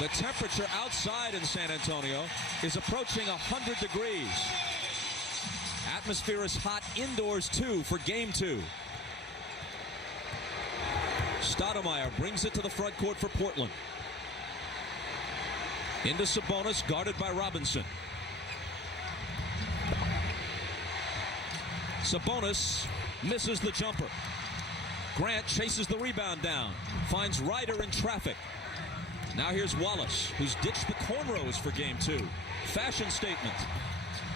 The temperature outside in San Antonio is approaching 100 degrees. Atmosphere is hot indoors, too, for Game 2. Stoudemire brings it to the front court for Portland. Into Sabonis, guarded by Robinson. Sabonis misses the jumper. Grant chases the rebound down. Finds Ryder in traffic. Now here's Wallace, who's ditched the cornrows for Game 2. Fashion statement.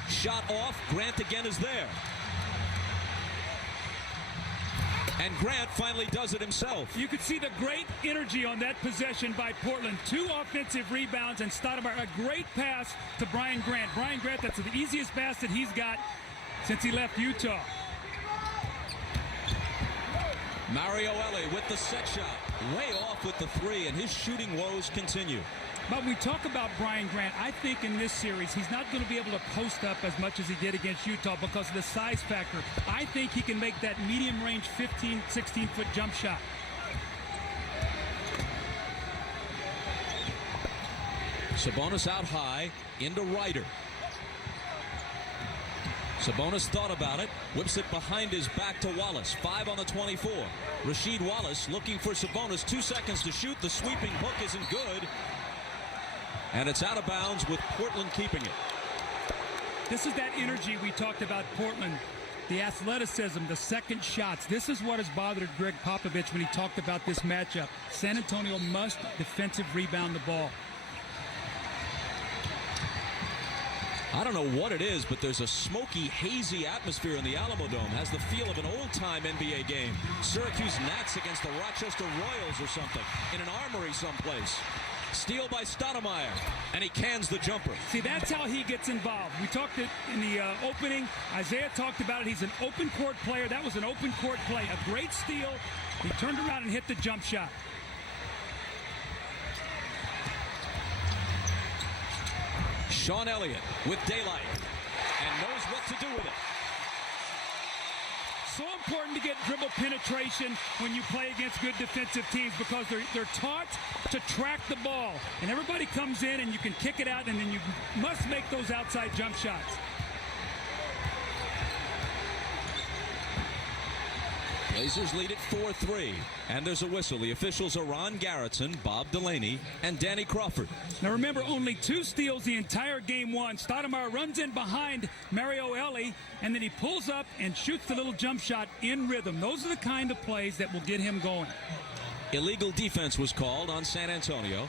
Shot off. Grant again is there. And Grant finally does it himself. You could see the great energy on that possession by Portland. 2 offensive rebounds, and Stoudemire, a great pass to Brian Grant. Brian Grant, that's the easiest pass that he's got since he left Utah. Mario Elie with the set shot. Way off with the 3, and his shooting woes continue. But we talk about Brian Grant. I think in this series, he's not going to be able to post up as much as he did against Utah because of the size factor. I think he can make that medium-range 15, 16-foot jump shot. Sabonis out high, into Ryder. Sabonis thought about it, whips it behind his back to Wallace. 5 on the 24. Rasheed Wallace looking for Sabonis. 2 seconds to shoot. The sweeping hook isn't good. And it's out of bounds with Portland keeping it. This is that energy we talked about Portland. The athleticism, the second shots. This is what has bothered Greg Popovich when he talked about this matchup. San Antonio must defensive rebound the ball. I don't know what it is, but there's a smoky, hazy atmosphere in the Alamo Dome. Has the feel of an old-time NBA game. Syracuse Gnats against the Rochester Royals or something in an armory someplace. Steal by Stoudemire, and he cans the jumper. See, that's how he gets involved. We talked it in the opening. Isaiah talked about it. He's an open court player. That was an open court play. A great steal. He turned around and hit the jump shot. Sean Elliott with daylight and knows what to do with it. So important to get dribble penetration when you play against good defensive teams because they're taught to track the ball. And everybody comes in and you can kick it out, and then you must make those outside jump shots. Blazers lead it 4-3, and there's a whistle. The officials are Ron Garrettson, Bob Delaney, and Danny Crawford. Now remember, only 2 steals the entire game 1. Stoudemire runs in behind Mario Elie, and then he pulls up and shoots the little jump shot in rhythm. Those are the kind of plays that will get him going. Illegal defense was called on San Antonio.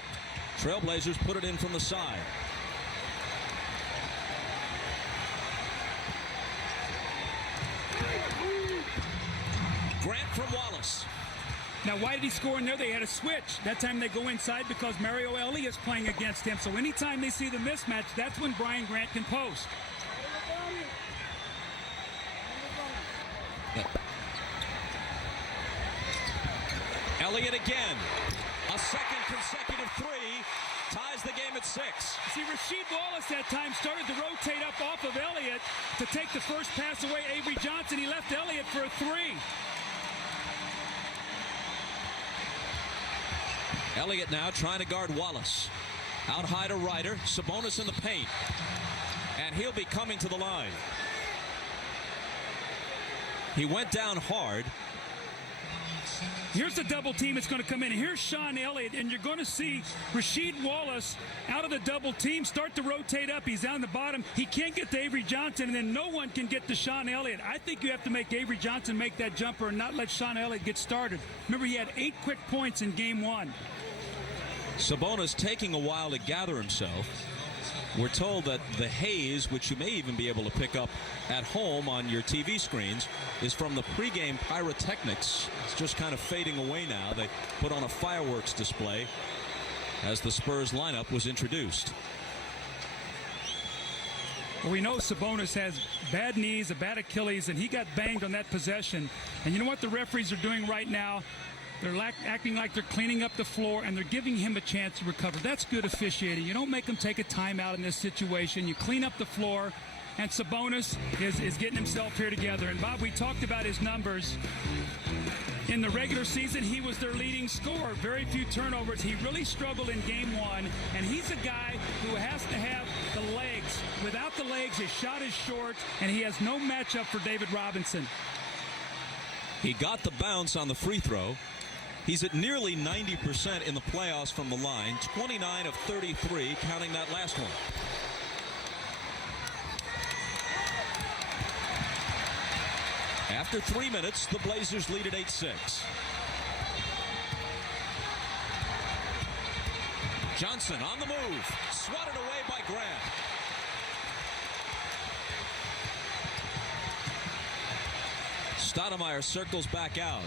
Trailblazers put it in from the side. Grant from Wallace. Now, why did he score in there? They had a switch. That time they go inside because Mario Elie is playing against him. So anytime they see the mismatch, that's when Brian Grant can post. Elliott again. A second consecutive 3 ties the game at 6. See, Rasheed Wallace that time started to rotate up off of Elliott to take the first pass away. Avery Johnson, he left Elliott for a 3. Elliott now trying to guard Wallace. Out high to Ryder. Sabonis in the paint. And he'll be coming to the line. He went down hard. Here's the double team that's going to come in. Here's Sean Elliott, and you're going to see Rasheed Wallace out of the double team start to rotate up. He's down the bottom. He can't get to Avery Johnson, and then no one can get to Sean Elliott. I think you have to make Avery Johnson make that jumper and not let Sean Elliott get started. Remember, he had 8 quick points in game 1. Sabonis taking a while to gather himself. We're told that the haze, which you may even be able to pick up at home on your TV screens, is from the pregame pyrotechnics. It's just kind of fading away now. They put on a fireworks display as the Spurs lineup was introduced. Well, we know Sabonis has bad knees, a bad Achilles, and he got banged on that possession. And you know what the referees are doing right now? They're acting like they're cleaning up the floor, and they're giving him a chance to recover. That's good officiating. You don't make him take a timeout in this situation. You clean up the floor, and Sabonis is getting himself here together. And, Bob, we talked about his numbers. In the regular season, he was their leading scorer. Very few turnovers. He really struggled in game one, and he's a guy who has to have the legs. Without the legs, his shot is short, and he has no matchup for David Robinson. He got the bounce on the free throw. He's at nearly 90% in the playoffs from the line, 29 of 33, counting that last one. After 3 minutes, the Blazers lead at 8-6. Johnson on the move, swatted away by Grant. Stoudemire circles back out.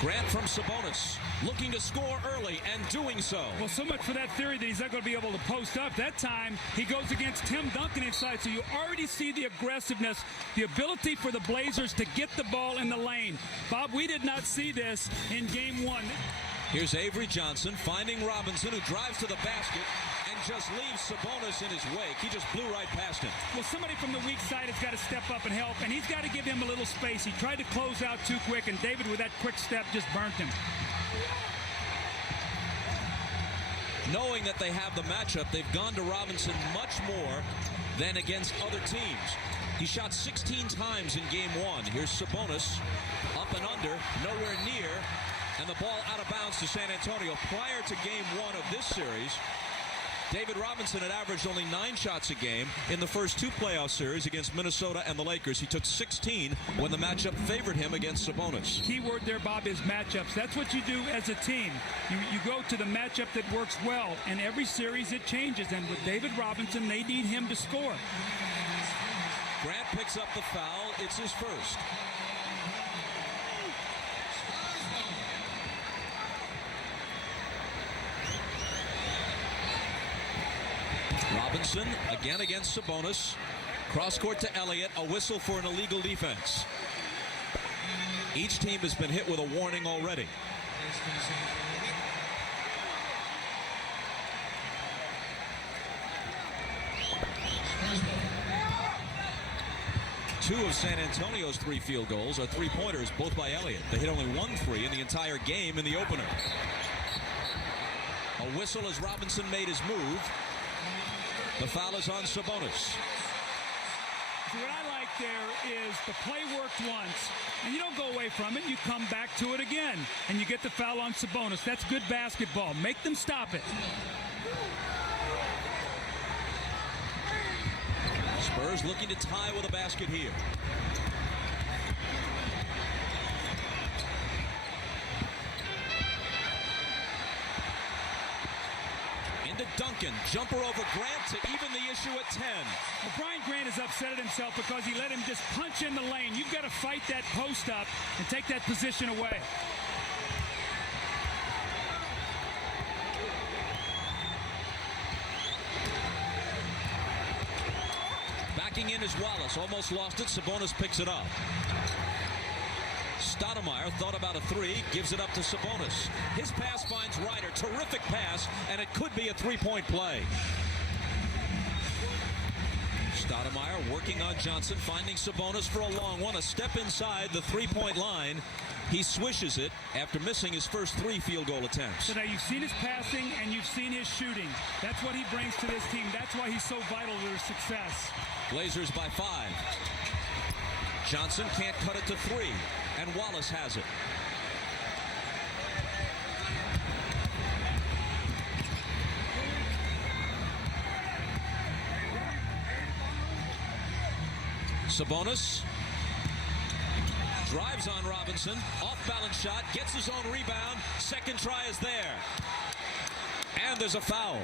Grant from Sabonis, looking to score early and doing so. Well, so much for that theory that he's not going to be able to post up. That time, he goes against Tim Duncan inside, so you already see the aggressiveness, the ability for the Blazers to get the ball in the lane. Bob, we did not see this in game one. Here's Avery Johnson finding Robinson, who drives to the basket and just leaves Sabonis in his wake. He just blew right past him. Well, somebody from the weak side has got to step up and help, and he's got to give him a little space. He tried to close out too quick, and David, with that quick step, just burnt him. Knowing that they have the matchup, they've gone to Robinson much more than against other teams. He shot 16 times in game one. Here's Sabonis, up and under, nowhere near, and the ball out of bounds to San Antonio. Prior to game one of this series, David Robinson had averaged only 9 shots a game in the first 2 playoff series against Minnesota and the Lakers. He took 16 when the matchup favored him against Sabonis. Key word there, Bob, is matchups. That's what you do as a team. You go to the matchup that works well, and every series it changes. And with David Robinson, they need him to score. Grant picks up the foul. It's his first. Robinson again against Sabonis. Cross court to Elliott. A whistle for an illegal defense. Each team has been hit with a warning already. Two of San Antonio's 3 field goals are 3-pointers, both by Elliott. They hit only 1 3 in the entire game in the opener. A whistle as Robinson made his move. The foul is on Sabonis. So what I like there is the play worked once, and you don't go away from it. You come back to it again, and you get the foul on Sabonis. That's good basketball. Make them stop it. Spurs looking to tie with a basket here. Duncan, jumper over Grant to even the issue at 10. Well, Brian Grant is upset at himself because he let him just punch in the lane. You've got to fight that post up and take that position away. Backing in is Wallace. Almost lost it. Sabonis picks it up. Stoudemire thought about a 3, gives it up to Sabonis. His pass finds Ryder. Terrific pass, and it could be a 3-point play. Stoudemire working on Johnson, finding Sabonis for a long one. A step inside the 3-point line. He swishes it after missing his first 3 field goal attempts. So now you've seen his passing and you've seen his shooting. That's what he brings to this team. That's why he's so vital to their success. Blazers by 5. Johnson can't cut it to 3, and Wallace has it. Sabonis drives on Robinson, off-balance shot, gets his own rebound, second try is there. And there's a foul.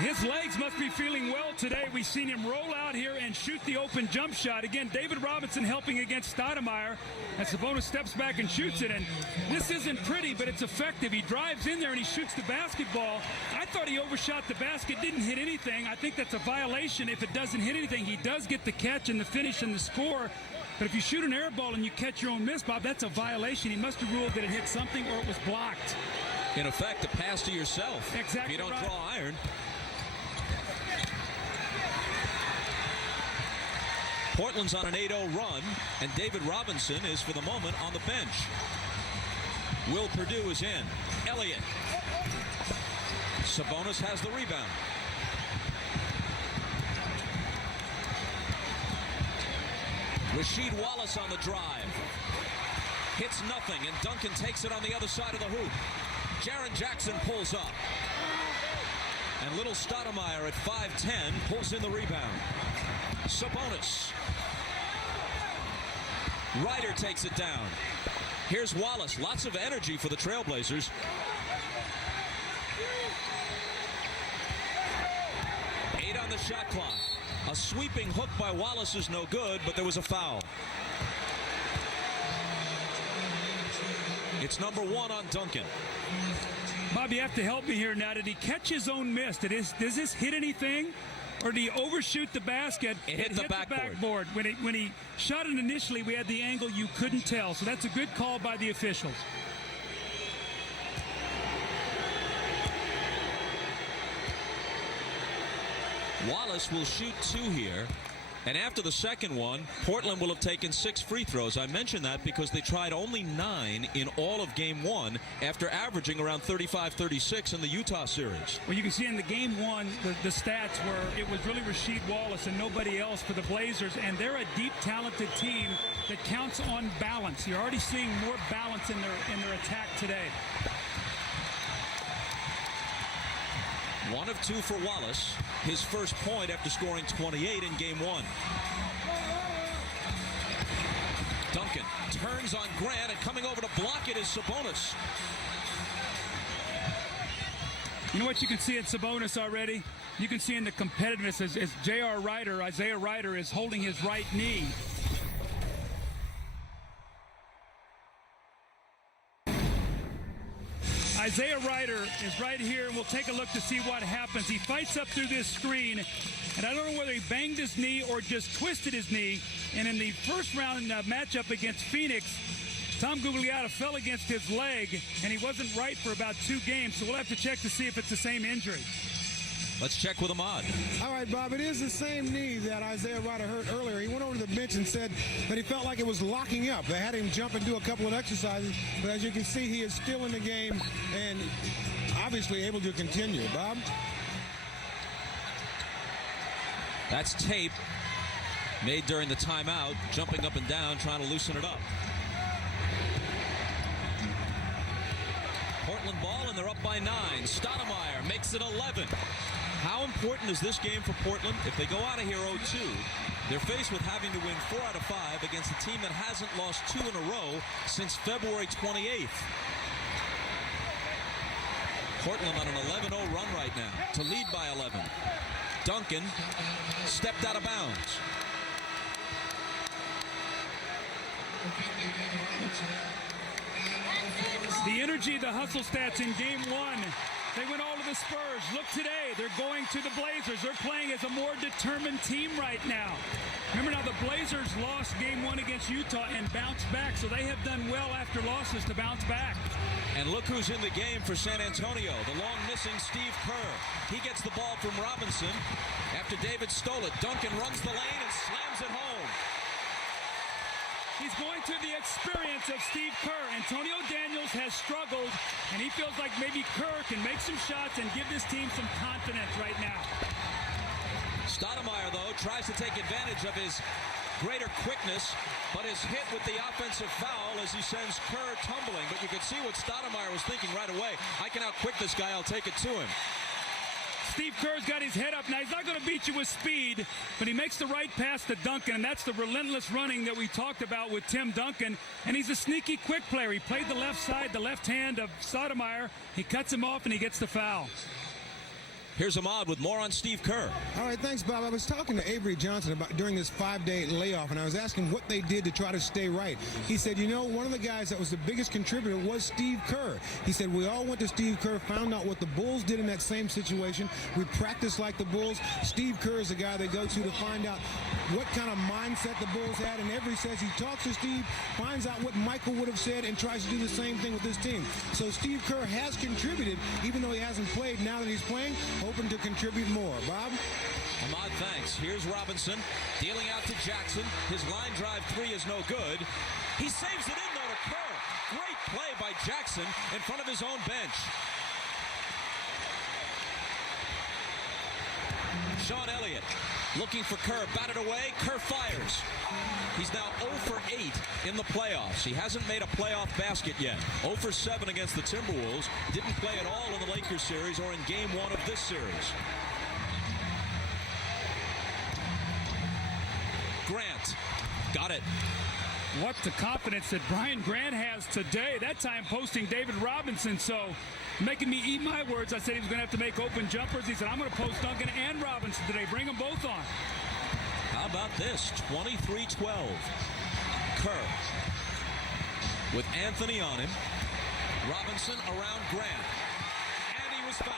His legs must be feeling well today. We've seen him roll out here and shoot the open jump shot. Again, David Robinson helping against Stoudemire. And Sabonis steps back and shoots it. And this isn't pretty, but it's effective. He drives in there and he shoots the basketball. I thought he overshot the basket, didn't hit anything. I think that's a violation if it doesn't hit anything. He does get the catch and the finish and the score. But if you shoot an air ball and you catch your own miss, Bob, that's a violation. He must have ruled that it hit something or it was blocked. In effect, a pass to yourself. Exactly. If you don't right. draw iron. Portland's on an 8-0 run, and David Robinson is, for the moment, on the bench. Will Perdue is in. Elliott. Sabonis has the rebound. Rasheed Wallace on the drive. Hits nothing, and Duncan takes it on the other side of the hoop. Jaren Jackson pulls up. And little Stoudemire at 5'10" pulls in the rebound. Sabonis. Ryder takes it down. Here's Wallace. Lots of energy for the Trailblazers. Eight on the shot clock. A sweeping hook by Wallace is no good, but there was a foul. It's number 1 on Duncan. Bob, you have to help me here now. Did he catch his own miss? Does this hit anything? Or did he overshoot the basket? It hit the backboard. When he shot it initially, we had the angle you couldn't tell. So that's a good call by the officials. Wallace will shoot 2 here. And after the second one, Portland will have taken 6 free throws. I mention that because they tried only 9 in all of Game 1 after averaging around 35-36 in the Utah series. Well, you can see in the Game 1, the stats were it was really Rasheed Wallace and nobody else for the Blazers. And they're a deep, talented team that counts on balance. You're already seeing more balance in their attack today. 1 of 2 for Wallace. His first point after scoring 28 in Game 1. Duncan turns on Grant, and coming over to block it is Sabonis. You know what you can see in Sabonis already? You can see in the competitiveness as Isaiah Ryder is holding his right knee. Isaiah Ryder is right here, and we'll take a look to see what happens. He fights up through this screen, and I don't know whether he banged his knee or just twisted his knee. And in the first round matchup against Phoenix, Tom Gugliotta fell against his leg, and he wasn't right for about 2 games. So we'll have to check to see if it's the same injury. Let's check with Ahmad. All right, Bob, it is the same knee that Isaiah Ryder hurt earlier. He went over to the bench and said that he felt like it was locking up. They had him jump and do a couple of exercises, but as you can see, he is still in the game and obviously able to continue. Bob? That's tape made during the timeout, jumping up and down, trying to loosen it up. Portland ball, and they're up by 9. Stoudemire makes it 11. How important is this game for Portland? If they go out of here 0-2, they're faced with having to win 4 out of 5 against a team that hasn't lost 2 in a row since February 28th. Portland on an 11-0 run right now to lead by 11. Duncan stepped out of bounds. The energy, the hustle stats in Game 1. They went all to the Spurs. Look today, they're going to the Blazers. They're playing as a more determined team right now. Remember now, the Blazers lost Game 1 against Utah and bounced back, so they have done well after losses to bounce back. And look who's in the game for San Antonio, the long missing Steve Kerr. He gets the ball from Robinson after David stole it. Duncan runs the lane and slams it home. He's going to the experience of Steve Kerr. Antonio Daniels has struggled, and he feels like maybe Kerr can make some shots and give this team some confidence right now. Stoudemire, though, tries to take advantage of his greater quickness, but is hit with the offensive foul as he sends Kerr tumbling. But you could see what Stoudemire was thinking right away. I can outquick this guy. I'll take it to him. Steve Kerr's got his head up. Now, he's not going to beat you with speed, but he makes the right pass to Duncan, and that's the relentless running that we talked about with Tim Duncan. And he's a sneaky, quick player. He played the left side, the left hand of Stoudemire. He cuts him off, and he gets the foul. Here's Ahmad with more on Steve Kerr. All right, thanks, Bob. I was talking to Avery Johnson about during this 5-day layoff, and I was asking what they did to try to stay right. He said, you know, one of the guys that was the biggest contributor was Steve Kerr. He said, we all went to Steve Kerr, found out what the Bulls did in that same situation. We practiced like the Bulls. Steve Kerr is the guy they go to find out what kind of mindset the Bulls had, and every says he talks to Steve, finds out what Michael would have said, and tries to do the same thing with this team. So Steve Kerr has contributed, even though he hasn't played. Now that he's playing, hoping to contribute more. Bob? Ahmad, thanks. Here's Robinson dealing out to Jackson. His line drive three is no good. He saves it in, though, to Kerr. Great play by Jackson in front of his own bench. Sean Elliott looking for Kerr, batted away. Kerr fires. He's now 0 for 8 in the playoffs. He hasn't made a playoff basket yet. 0 for 7 against the Timberwolves. Didn't play at all in the Lakers series or in game 1 of this series. Grant got it. What the confidence that Brian Grant has today. That time posting David Robinson. So making me eat my words. I said he was going to have to make open jumpers. He said, I'm going to post Duncan and Robinson today. Bring them both on. How about this? 23-12. Kerr with Anthony on him. Robinson around Grant. And he was fouled.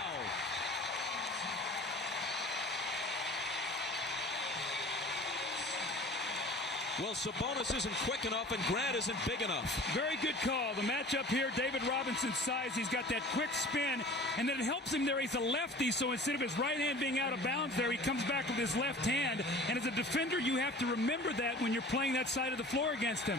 Well, Sabonis isn't quick enough and Grant isn't big enough. Very good call. The matchup here, David Robinson's size. He's got that quick spin, and then it helps him there. He's a lefty, so instead of his right hand being out of bounds there, he comes back with his left hand. And as a defender, you have to remember that when you're playing that side of the floor against him.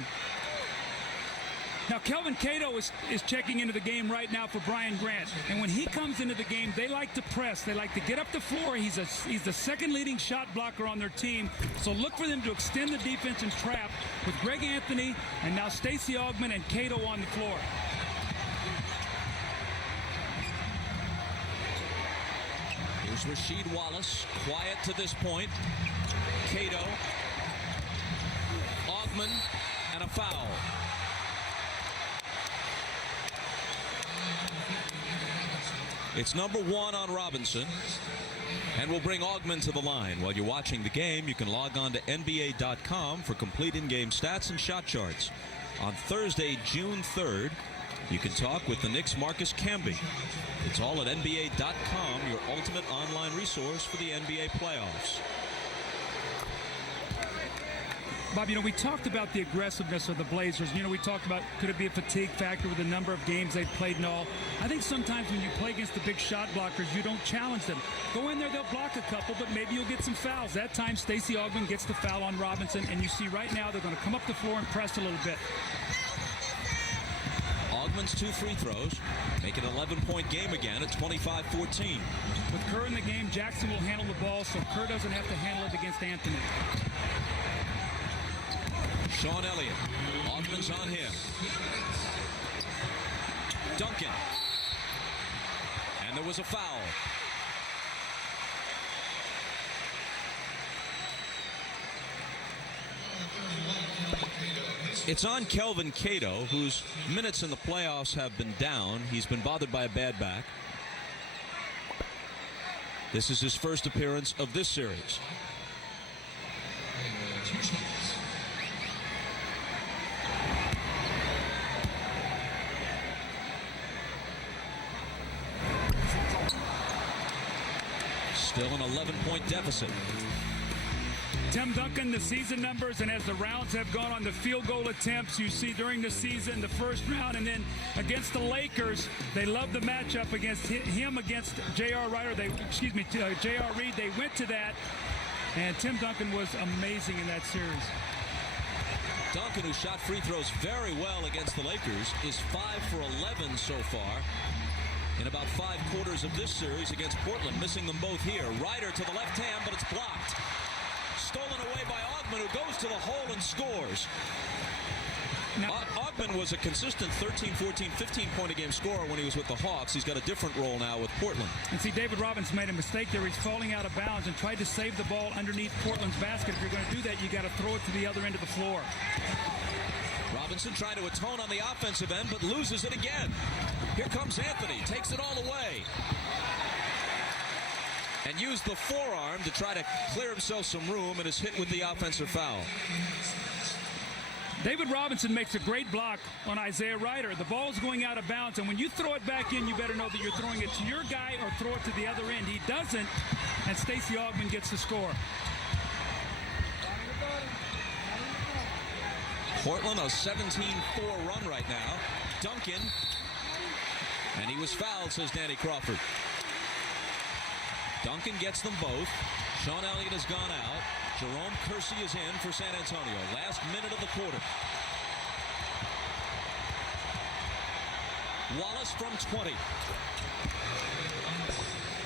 Now, Kelvin Cato is checking into the game right now for Brian Grant. And when he comes into the game, they like to press. They like to get up the floor. He's the second leading shot blocker on their team. So look for them to extend the defense and trap with Greg Anthony and now Stacey Augmon and Cato on the floor. Here's Rasheed Wallace, quiet to this point. Cato, Augmon, and a foul. It's number 1 on Robinson. And we'll bring Augmon to the line. While you're watching the game, you can log on to NBA.com for complete in-game stats and shot charts. On Thursday, June 3rd, you can talk with the Knicks' Marcus Camby. It's all at NBA.com, your ultimate online resource for the NBA playoffs. Bob, we talked about the aggressiveness of the Blazers. We talked about could it be a fatigue factor with the number of games they've played and all. I think sometimes when you play against the big shot blockers, you don't challenge them. Go in there, they'll block a couple, but maybe you'll get some fouls. That time, Stacey Augmon gets the foul on Robinson, and you see right now they're going to come up the floor and press a little bit. Augmon's 2 free throws make it an 11-point game again at 25-14. With Kerr in the game, Jackson will handle the ball, so Kerr doesn't have to handle it against Anthony. Sean Elliott. Augmon's on him. Duncan. And there was a foul. It's on Kelvin Cato, whose minutes in the playoffs have been down. He's been bothered by a bad back. This is his first appearance of this series. Still an 11-point deficit. Tim Duncan, the season numbers, and as the rounds have gone on the field goal attempts, you see during the season, the first round, and then against the Lakers, they love the matchup against him against J.R. Reed. They went to that, and Tim Duncan was amazing in that series. Duncan, who shot free throws very well against the Lakers, is 5 for 11 so far in about 5 quarters of this series against Portland, missing them both here. Ryder to the left hand, but it's blocked. Stolen away by Augmon, who goes to the hole and scores. Now, Augmon was a consistent 13, 14, 15-point-a-game scorer when he was with the Hawks. He's got a different role now with Portland. And see, David Robinson made a mistake there. He's falling out of bounds and tried to save the ball underneath Portland's basket. If you're going to do that, you got to throw it to the other end of the floor. Robinson trying to atone on the offensive end, but loses it again. Here comes Anthony, takes it all away. And used the forearm to try to clear himself some room, and is hit with the offensive foul. David Robinson makes a great block on Isaiah Ryder. The ball is going out of bounds, and when you throw it back in, you better know that you're throwing it to your guy or throw it to the other end. He doesn't, and Stacey Augmon gets the score. Portland a 17-4 run right now. Duncan. And he was fouled, says Danny Crawford. Duncan gets them both. Sean Elliott has gone out. Jerome Kersey is in for San Antonio. Last minute of the quarter. Wallace from 20.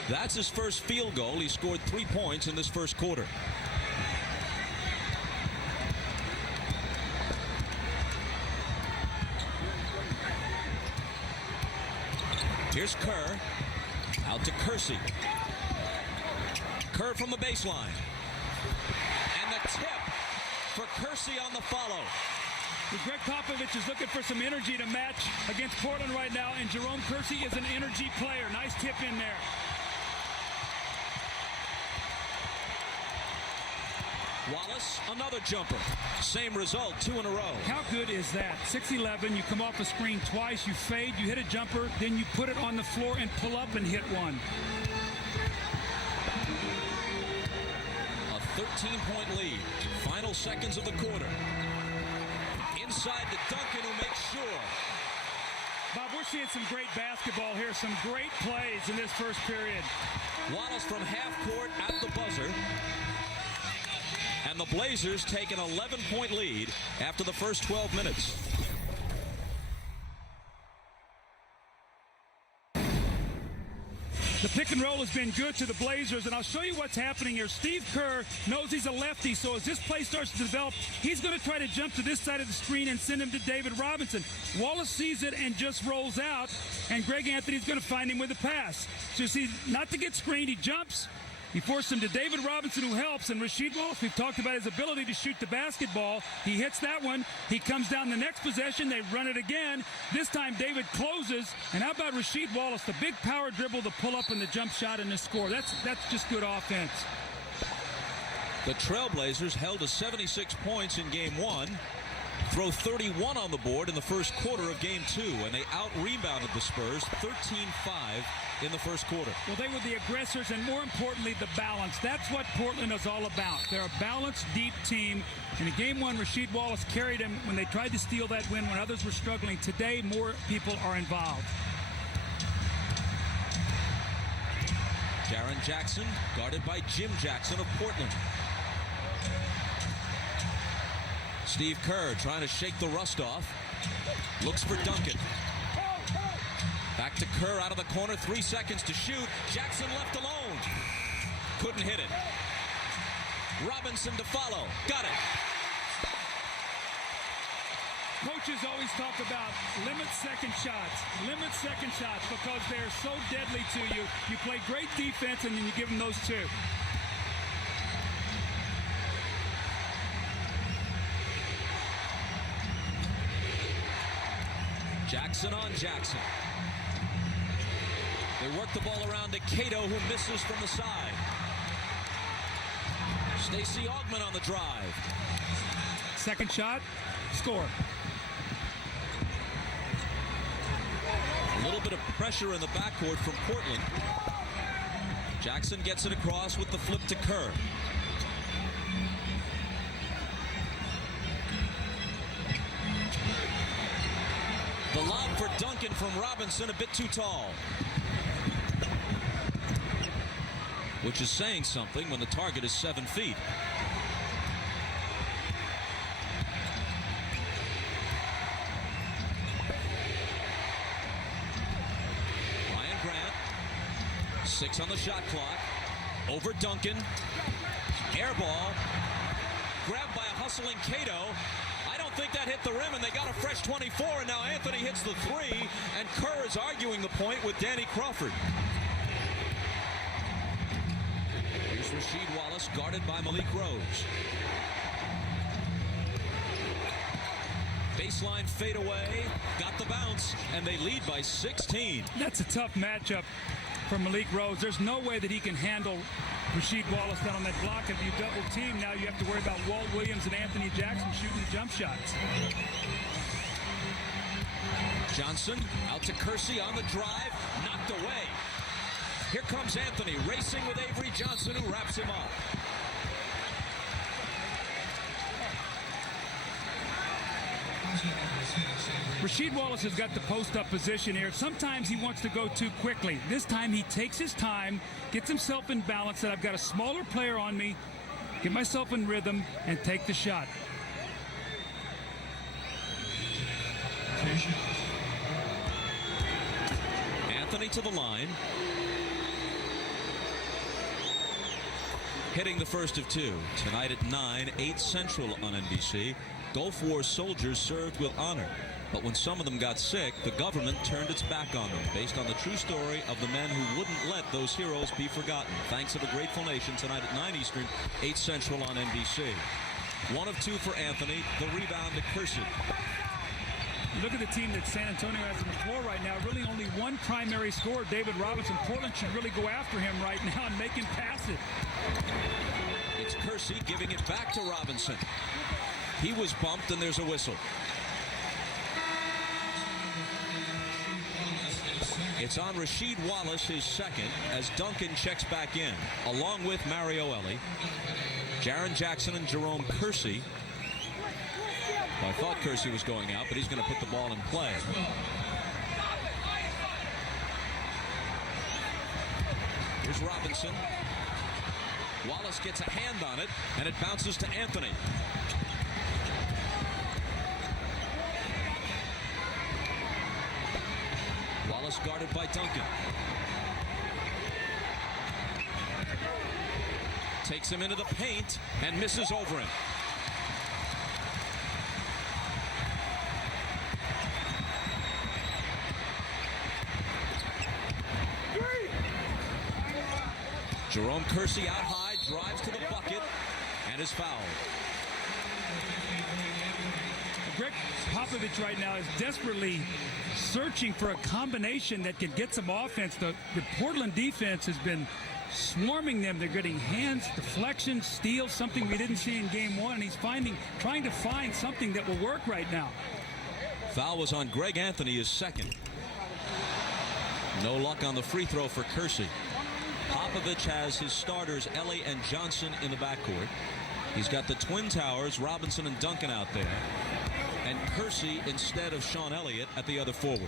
That's his first field goal. He scored 3 points in this first quarter. Here's Kerr. Out to Kersey. Kerr from the baseline. And the tip for Kersey on the follow. Greg Popovich is looking for some energy to match against Portland right now, and Jerome Kersey is an energy player. Nice tip in there. Wallace, another jumper. Same result, 2 in a row. How good is that? 6'11", you come off a screen twice, you fade, you hit a jumper, then you put it on the floor and pull up and hit one. A 13-point lead. Final seconds of the quarter. Inside to Duncan, who makes sure. Bob, we're seeing some great basketball here, some great plays in this first period. Wallace from half court at the buzzer. And the Blazers take an 11-point lead after the first 12 minutes. The pick and roll has been good to the Blazers, and I'll show you what's happening here. Steve Kerr knows he's a lefty, so as this play starts to develop, he's going to try to jump to this side of the screen and send him to David Robinson. Wallace sees it and just rolls out, and Greg Anthony's going to find him with a pass. So you see, not to get screened, he jumps. He forced him to David Robinson, who helps, and Rasheed Wallace, we've talked about his ability to shoot the basketball. He hits that one. He comes down the next possession. They run it again. This time, David closes. And how about Rasheed Wallace, the big power dribble, the pull-up, and the jump shot and the score. That's just good offense. The Trailblazers held to 76 points in Game 1. Throw 31 on the board in the first quarter of Game 2, and they out-rebounded the Spurs 13-5 in the first quarter. Well, they were the aggressors, and more importantly, the balance. That's what Portland is all about. They're a balanced, deep team. And in Game 1, Rasheed Wallace carried him when they tried to steal that win when others were struggling. Today, more people are involved. Jaren Jackson, guarded by Jim Jackson of Portland. Steve Kerr trying to shake the rust off. Looks for Duncan. Back to Kerr out of the corner. 3 seconds to shoot. Jackson left alone. Couldn't hit it. Robinson to follow. Got it. Coaches always talk about limit second shots. Limit second shots because they're so deadly to you. You play great defense and then you give them those two. Jackson on Jackson. They work the ball around to Cato, who misses from the side. Stacey Augmon on the drive. Second shot, score. A little bit of pressure in the backcourt from Portland. Jackson gets it across with the flip to Kerr. The lob for Duncan from Robinson, a bit too tall. Which is saying something when the target is 7 feet. Ryan Grant, 6 on the shot clock. Over Duncan. Air ball. Grabbed by a hustling Cato. I don't think that hit the rim, and they got a fresh 24, and now Anthony hits the 3, and Kerr is arguing the point with Danny Crawford. Here's Rasheed Wallace, guarded by Malik Rose. Baseline fadeaway, got the bounce, and they lead by 16. That's a tough matchup for Malik Rose. There's no way that he can handle Rasheed Wallace down on that block. If you double team, now you have to worry about Walt Williams and Anthony Jackson shooting the jump shots. Johnson out to Kersey on the drive, knocked away. Here comes Anthony racing with Avery Johnson, who wraps him up. Rasheed Wallace has got the post-up position here. Sometimes he wants to go too quickly. This time he takes his time, gets himself in balance, that I've got a smaller player on me, get myself in rhythm, and take the shot. Anthony to the line. Hitting the first of two. Tonight at 9, 8 Central on NBC. Gulf War soldiers served with honor. But when some of them got sick, the government turned its back on them, based on the true story of the men who wouldn't let those heroes be forgotten. Thanks of a Grateful Nation tonight at 9 Eastern, 8 Central on NBC. 1 of 2 for Anthony. The rebound to Kersey. You look at the team that San Antonio has on the floor right now. Really only one primary scorer, David Robinson. Portland should really go after him right now and make him pass it. It's Kersey giving it back to Robinson. He was bumped, and there's a whistle. It's on Rasheed Wallace, his second, as Duncan checks back in, along with Mario Elie, Jaren Jackson, and Jerome Kersey. Well, I thought Kersey was going out, but he's going to put the ball in play. Here's Robinson. Wallace gets a hand on it, and it bounces to Anthony. Wallace guarded by Duncan. Takes him into the paint and misses over him. Jerome Kersey out high, drives to the bucket, and is fouled. Greg Popovich right now is desperately searching for a combination that could get some offense. The Portland defense has been swarming them. They're getting hands, deflections, steals, something we didn't see in game one. And he's trying to find something that will work right now. Foul was on Greg Anthony, his second. No luck on the free throw for Kersey. Popovich has his starters, Elie and Johnson, in the backcourt. He's got the Twin Towers, Robinson and Duncan out there. And Kersey instead of Sean Elliott at the other forward.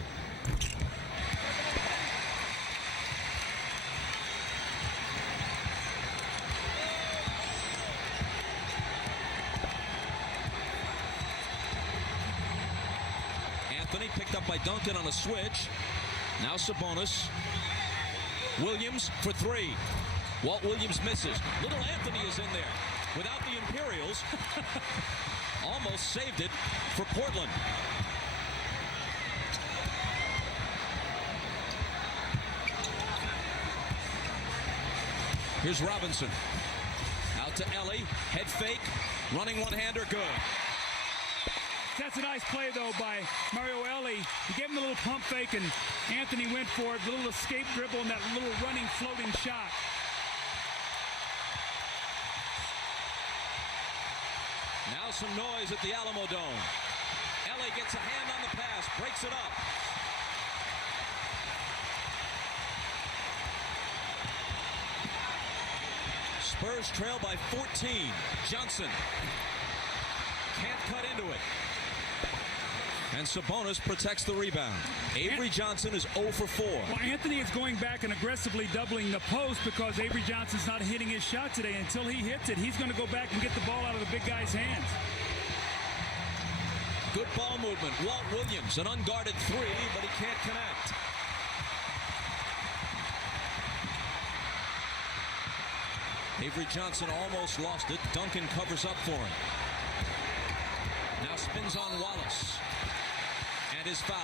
Anthony picked up by Duncan on a switch. Now Sabonis. Williams for three. Walt Williams misses. Little Anthony is in there. Without the Imperials, almost saved it for Portland. Here's Robinson. Out to Elie. Head fake. Running one-hander. Good. That's a nice play, though, by Mario Elie. He gave him a little pump fake, and Anthony went for it. A little escape dribble and that little running, floating shot. Now some noise at the Alamo Dome. Elie gets a hand on the pass, breaks it up. Spurs trail by 14. Johnson can't cut into it. And Sabonis protects the rebound. Avery Johnson is 0 for 4. Well, Anthony is going back and aggressively doubling the post because Avery Johnson's not hitting his shot today. Until he hits it, he's going to go back and get the ball out of the big guy's hands. Good ball movement. Walt Williams, an unguarded three, but he can't connect. Avery Johnson almost lost it. Duncan covers up for him. Now spins on Wallace. And is fouled.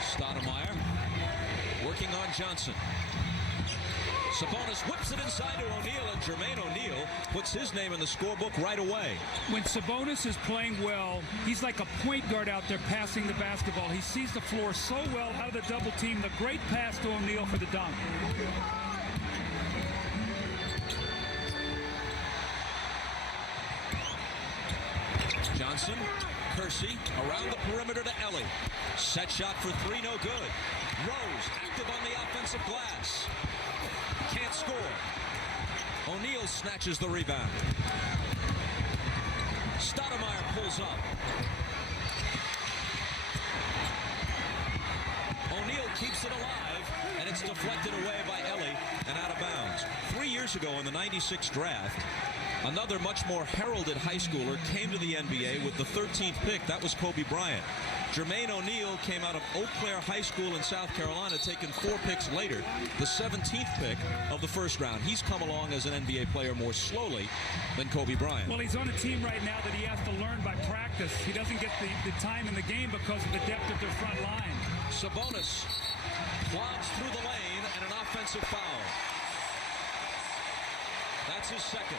Stoudemire working on Johnson. Sabonis whips it inside to O'Neal, and Jermaine O'Neal puts his name in the scorebook right away. When Sabonis is playing well, he's like a point guard out there passing the basketball. He sees the floor so well out of the double team. The great pass to O'Neal for the dunk. Johnson, Kersey, around the perimeter to Elie. Set shot for three, no good. Rose, active on the offensive glass. Can't score. O'Neal snatches the rebound. Stoudemire pulls up. O'Neal keeps it alive, and it's deflected away by Ellie and out of bounds. 3 years ago in the '96 draft, another much more heralded high schooler came to the NBA with the 13th pick. That was Kobe Bryant. Jermaine O'Neal came out of Eau Claire High School in South Carolina, taken 4 picks later, the 17th pick of the first round. He's come along as an NBA player more slowly than Kobe Bryant. Well, he's on a team right now that he has to learn by practice. He doesn't get the time in the game because of the depth of their front line. Sabonis plods through the lane and an offensive foul. That's his second.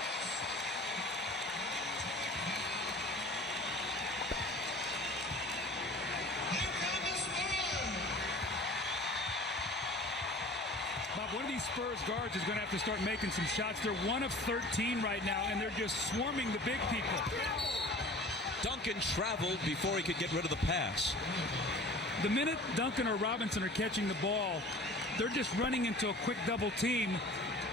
Bob, one of these Spurs guards is going to have to start making some shots. They're 1 of 13 right now, and they're just swarming the big people. Duncan traveled before he could get rid of the pass. The minute Duncan or Robinson are catching the ball, they're just running into a quick double team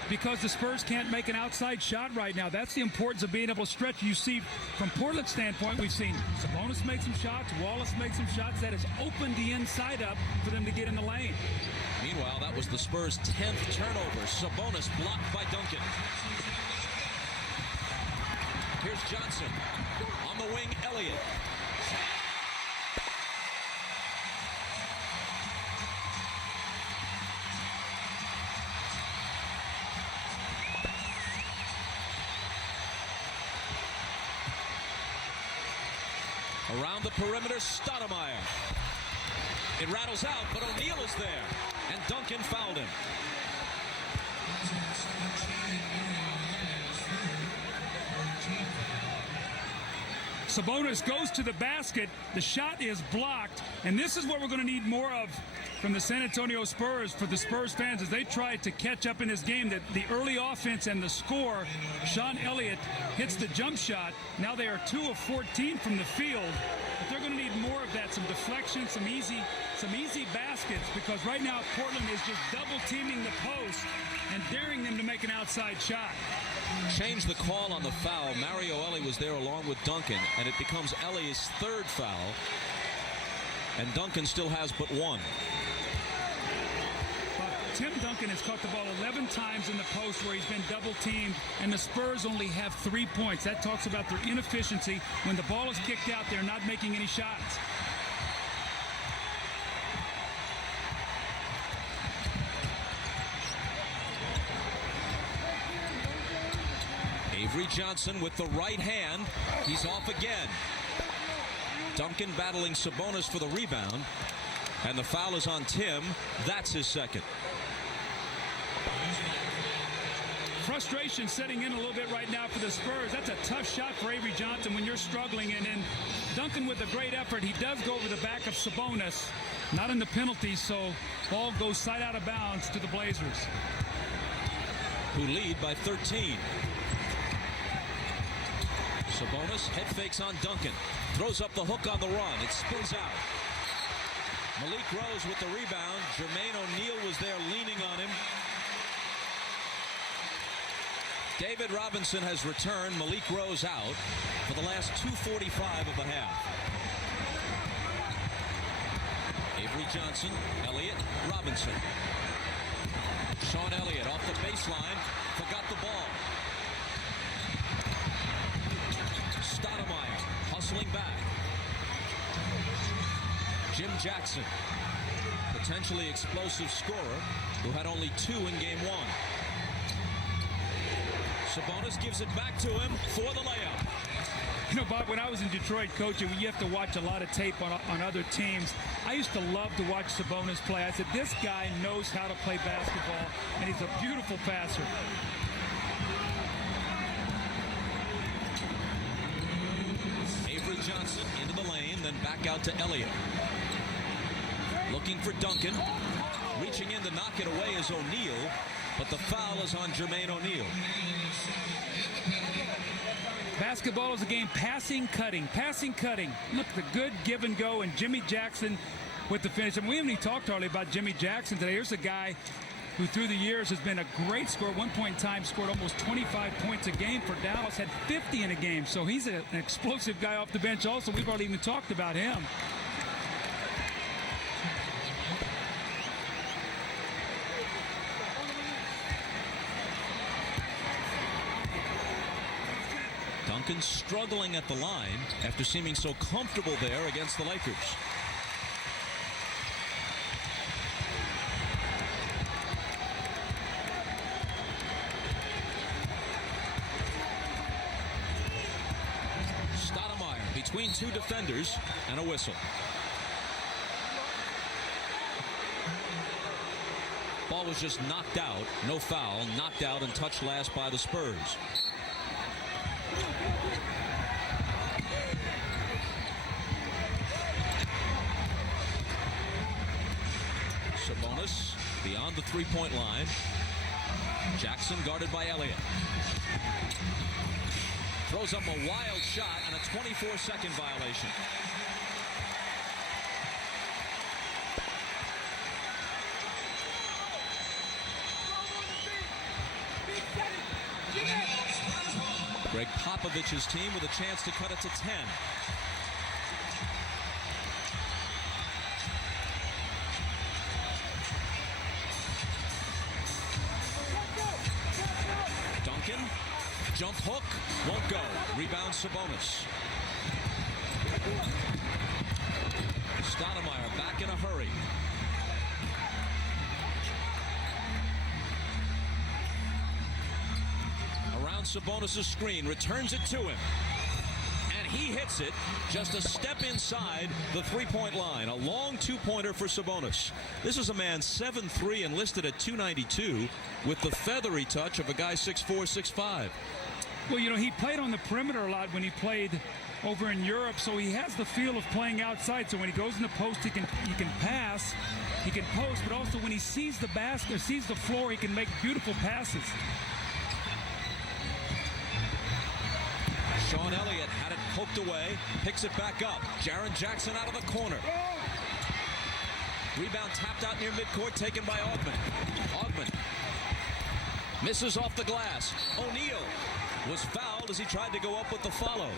because the Spurs can't make an outside shot right now. That's the importance of being able to stretch. You see, from Portland's standpoint, we've seen Sabonis make some shots, Wallace make some shots. That has opened the inside up for them to get in the lane. Meanwhile, that was the Spurs' 10th turnover. Sabonis blocked by Duncan. Here's Johnson. On the wing, Elliott. Around the perimeter, Stoudemire. It rattles out, but O'Neal is there, and Duncan fouled him. Sabonis goes to the basket. The shot is blocked, and this is what we're going to need more of from the San Antonio Spurs for the Spurs fans as they try to catch up in this game. That the early offense and the score, Sean Elliott hits the jump shot. Now they are 2 of 14 from the field, but they're going to need more of that, some deflection, some easy baskets, because right now Portland is just double teaming the post and daring them to make an outside shot. Change the call on the foul. Mario Ellie was there along with Duncan, and it becomes Ellie's 3rd foul, and Duncan still has but 1. Tim Duncan has caught the ball 11 times in the post where he's been double teamed, and the Spurs only have 3 points. That talks about their inefficiency. When the ball is kicked out, they're not making any shots. Avery Johnson with the right hand. He's off again. Duncan battling Sabonis for the rebound, and the foul is on Tim. That's his second. Frustration setting in a little bit right now for the Spurs. That's a tough shot for Avery Johnson when you're struggling. And then Duncan with a great effort. He does go over the back of Sabonis. Not in the penalty, so ball goes side out of bounds to the Blazers, who lead by 13. Sabonis head fakes on Duncan. Throws up the hook on the run. It spins out. Malik Rose with the rebound. Jermaine O'Neal was there leaning on him. David Robinson has returned. Malik Rose out for the last 2:45 of the half. Avery Johnson, Elliott, Robinson. Sean Elliott off the baseline. Forgot the ball. Stoudemire hustling back. Jim Jackson, potentially explosive scorer, who had only 2 in game 1. Sabonis gives it back to him for the layup. You know, Bob, when I was in Detroit coaching, you have to watch a lot of tape on other teams. I used to love to watch Sabonis play. I said, this guy knows how to play basketball, and he's a beautiful passer. Avery Johnson into the lane, then back out to Elliott. Looking for Duncan. Reaching in to knock it away is O'Neal, but the foul is on Jermaine O'Neal. Basketball is a game passing, cutting, passing, cutting. Look at the good give and go, and Jimmy Jackson with the finish. And we haven't even talked hardly about Jimmy Jackson today. Here's a guy who through the years has been a great scorer. At one point in time scored almost 25 points a game for Dallas, had 50 in a game. So he's an explosive guy off the bench also. We've already even talked about him. Duncan struggling at the line after seeming so comfortable there against the Lakers. Stoudemire between two defenders and a whistle. Ball was just knocked out. No foul. Knocked out and touched last by the Spurs. Sabonis beyond the three-point line. Jackson guarded by Elliott. Throws up a wild shot and a 24-second violation. Greg Popovich's team with a chance to cut it to 10. Duncan, jump hook, won't go. Rebound Sabonis. Stoudemire back in a hurry. Around Sabonis' screen, returns it to him. And he hits it just a step inside the three-point line. A long two-pointer for Sabonis. This is a man 7'3" and listed at 292 with the feathery touch of a guy 6'4", 6'5". Well, you know, he played on the perimeter a lot when he played over in Europe, so he has the feel of playing outside. So when he goes in the post, he can pass, he can post, but also when he sees the basket, sees the floor, he can make beautiful passes. Sean Elliott had it poked away, picks it back up. Jaren Jackson out of the corner. Rebound tapped out near midcourt, taken by Augmon. Misses off the glass. O'Neal was fouled as he tried to go up with the follow.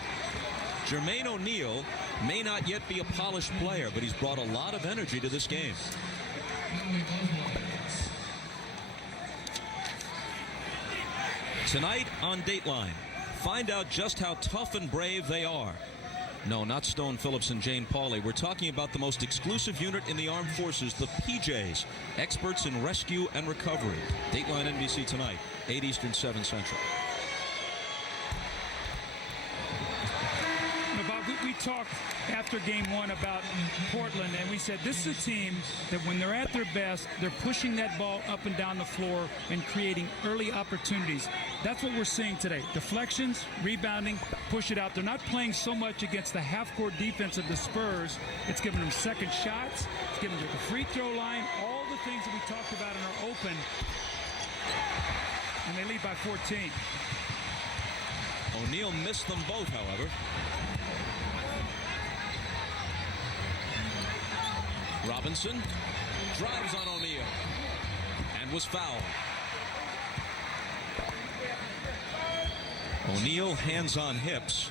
Jermaine O'Neal may not yet be a polished player, but he's brought a lot of energy to this game. Tonight on Dateline, find out just how tough and brave they are. No, not Stone Phillips and Jane Pauley. We're talking about the most exclusive unit in the armed forces, the PJs, experts in rescue and recovery. Dateline NBC tonight, 8 Eastern, 7 Central. We talked after game one about Portland, and we said this is a team that when they're at their best, they're pushing that ball up and down the floor and creating early opportunities. That's what we're seeing today. Deflections, rebounding, push it out. They're not playing so much against the half-court defense of the Spurs. It's giving them second shots. It's giving them the free throw line, all the things that we talked about in our open. And they lead by 14. O'Neal missed them both, however. Robinson drives on O'Neal and was fouled. O'Neal, hands on hips,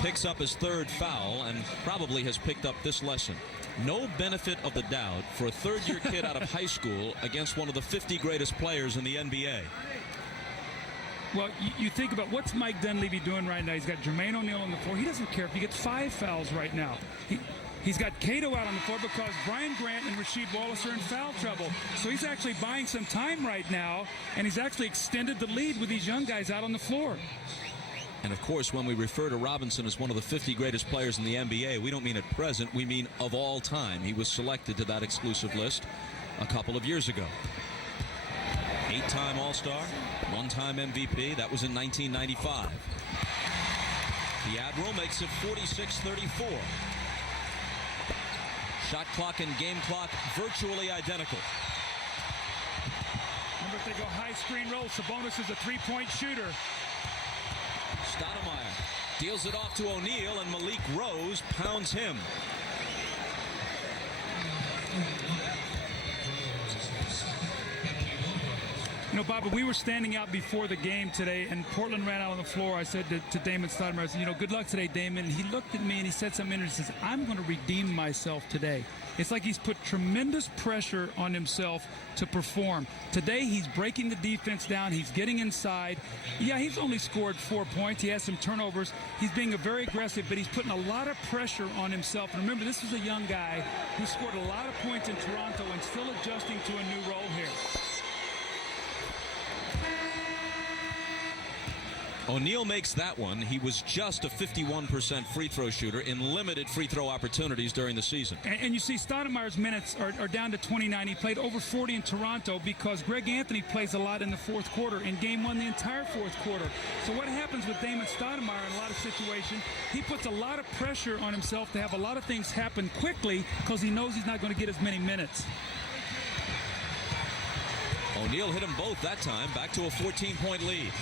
picks up his third foul and probably has picked up this lesson. No benefit of the doubt for a third-year kid out of high school against one of the 50 greatest players in the NBA. Well, you think about what's Mike Dunleavy doing right now. He's got Jermaine O'Neal on the floor. He doesn't care if he gets 5 fouls right now. He's got Cato out on the floor because Brian Grant and Rasheed Wallace are in foul trouble. So he's actually buying some time right now, and he's actually extended the lead with these young guys out on the floor. And, of course, when we refer to Robinson as one of the 50 greatest players in the NBA, we don't mean at present. We mean of all time. He was selected to that exclusive list a couple of years ago. 8-time All-Star, 1-time MVP. That was in 1995. The Admiral makes it 46-34. Shot clock and game clock virtually identical. Remember, if they go high screen roll, Sabonis is a three-point shooter. Stoudemire deals it off to O'Neal, and Malik Rose pounds him. know, Bobby, we were standing out before the game today, and Portland ran out on the floor. I said to Damon Stoudemire, I said, you know, good luck today, Damon. And he looked at me and he said something interesting. He says, I'm going to redeem myself today. It's like he's put tremendous pressure on himself to perform. Today, he's breaking the defense down. He's getting inside. Yeah, he's only scored 4 points. He has some turnovers. He's being very aggressive, but he's putting a lot of pressure on himself. And remember, this is a young guy who scored a lot of points in Toronto and still adjusting to a new role here. O'Neal makes that one. He was just a 51% free throw shooter in limited free throw opportunities during the season. And you see Stoudemire's minutes are down to 29. He played over 40 in Toronto because Greg Anthony plays a lot in the fourth quarter. In game one, the entire fourth quarter. So what happens with Damon Stoudemire in a lot of situations, he puts a lot of pressure on himself to have a lot of things happen quickly because he knows he's not going to get as many minutes. O'Neal hit them both that time, back to a 14-point lead.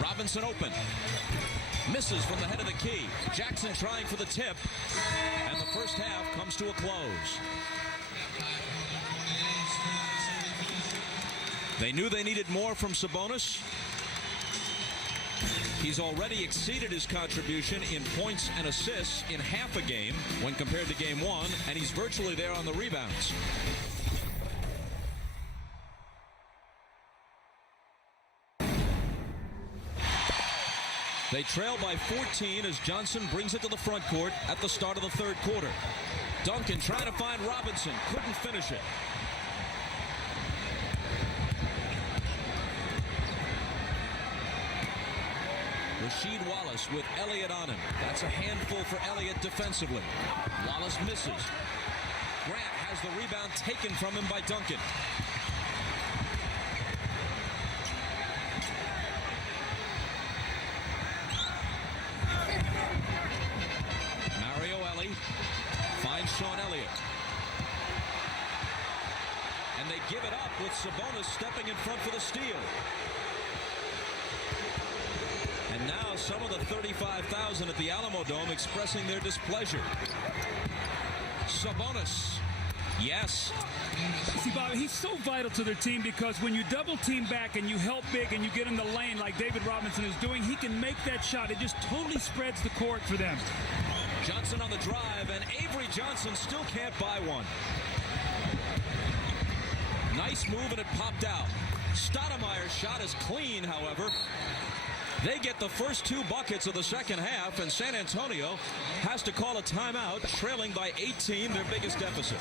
Robinson open. Misses from the head of the key. Jackson trying for the tip. And the first half comes to a close. They knew they needed more from Sabonis. He's already exceeded his contribution in points and assists in half a game when compared to game one, and he's virtually there on the rebounds. They trail by 14 as Johnson brings it to the front court at the start of the third quarter. Duncan trying to find Robinson, couldn't finish it. Rasheed Wallace with Elliott on him. That's a handful for Elliott defensively. Wallace misses. Grant has the rebound taken from him by Duncan. Finds Sean Elliott. And they give it up with Sabonis stepping in front for the steal. And now some of the 35,000 at the Alamo Dome expressing their displeasure. Sabonis. Yes. See, Bobby, he's so vital to their team because when you double team back and you help big and you get in the lane like David Robinson is doing, he can make that shot. It just totally spreads the court for them. Johnson on the drive, and Avery Johnson still can't buy one. Nice move, and it popped out. Stoudemire's shot is clean, however. They get the first two buckets of the second half, and San Antonio has to call a timeout, trailing by 18, their biggest deficit.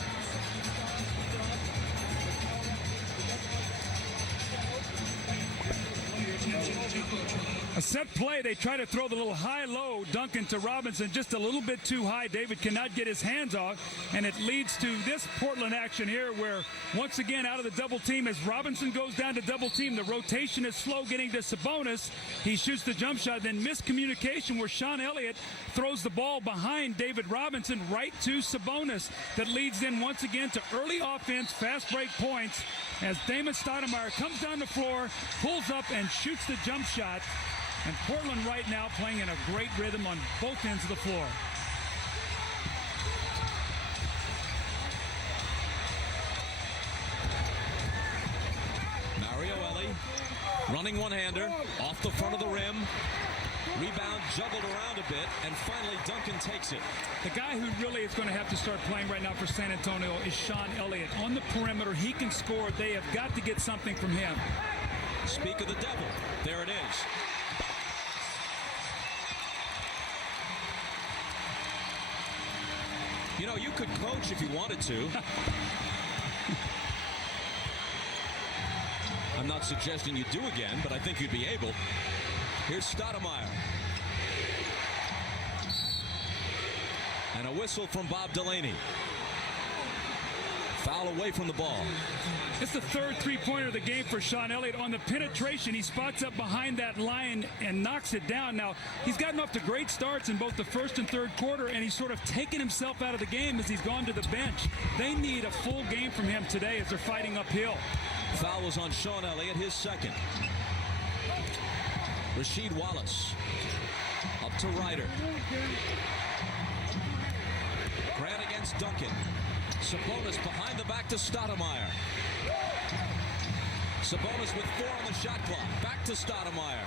A set play, they try to throw the little high-low Duncan to Robinson, just a little bit too high. David cannot get his hands off, and it leads to this Portland action here where, once again, out of the double team, as Robinson goes down to double team, the rotation is slow getting to Sabonis. He shoots the jump shot, then miscommunication where Sean Elliott throws the ball behind David Robinson right to Sabonis. That leads then once again to early offense, fast break points, as Damon Stoudemire comes down the floor, pulls up, and shoots the jump shot. And Portland right now playing in a great rhythm on both ends of the floor. Mario Ellie running one-hander off the front of the rim. Rebound juggled around a bit, and finally Duncan takes it. The guy who really is going to have to start playing right now for San Antonio is Sean Elliott. On the perimeter, he can score. They have got to get something from him. Speak of the devil. There it is. You know, you could coach if you wanted to. I'm not suggesting you do again, but I think you'd be able. Here's Stoudemire. And a whistle from Bob Delaney. Foul away from the ball. It's the third three-pointer of the game for Sean Elliott. On the penetration, he spots up behind that line and knocks it down. Now, he's gotten off to great starts in both the first and third quarter, and he's sort of taken himself out of the game as he's gone to the bench. They need a full game from him today as they're fighting uphill. Foul was on Sean Elliott, his second. Rasheed Wallace up to Ryder. Grant against Duncan. Sabonis behind the back to Stoudemire. Sabonis with 4 on the shot clock. Back to Stoudemire.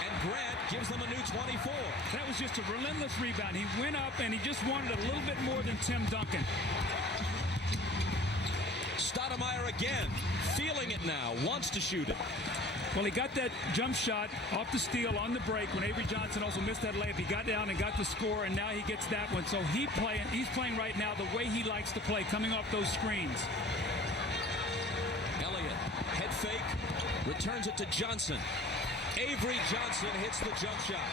And Grant gives them a new 24. That was just a relentless rebound. He went up and he just wanted a little bit more than Tim Duncan. Stoudemire again, feeling it now, wants to shoot it. Well, he got that jump shot off the steal on the break when Avery Johnson also missed that layup. He got down and got the score, and now he gets that one. So he's playing right now the way he likes to play, coming off those screens. Elliott, head fake, returns it to Johnson. Avery Johnson hits the jump shot.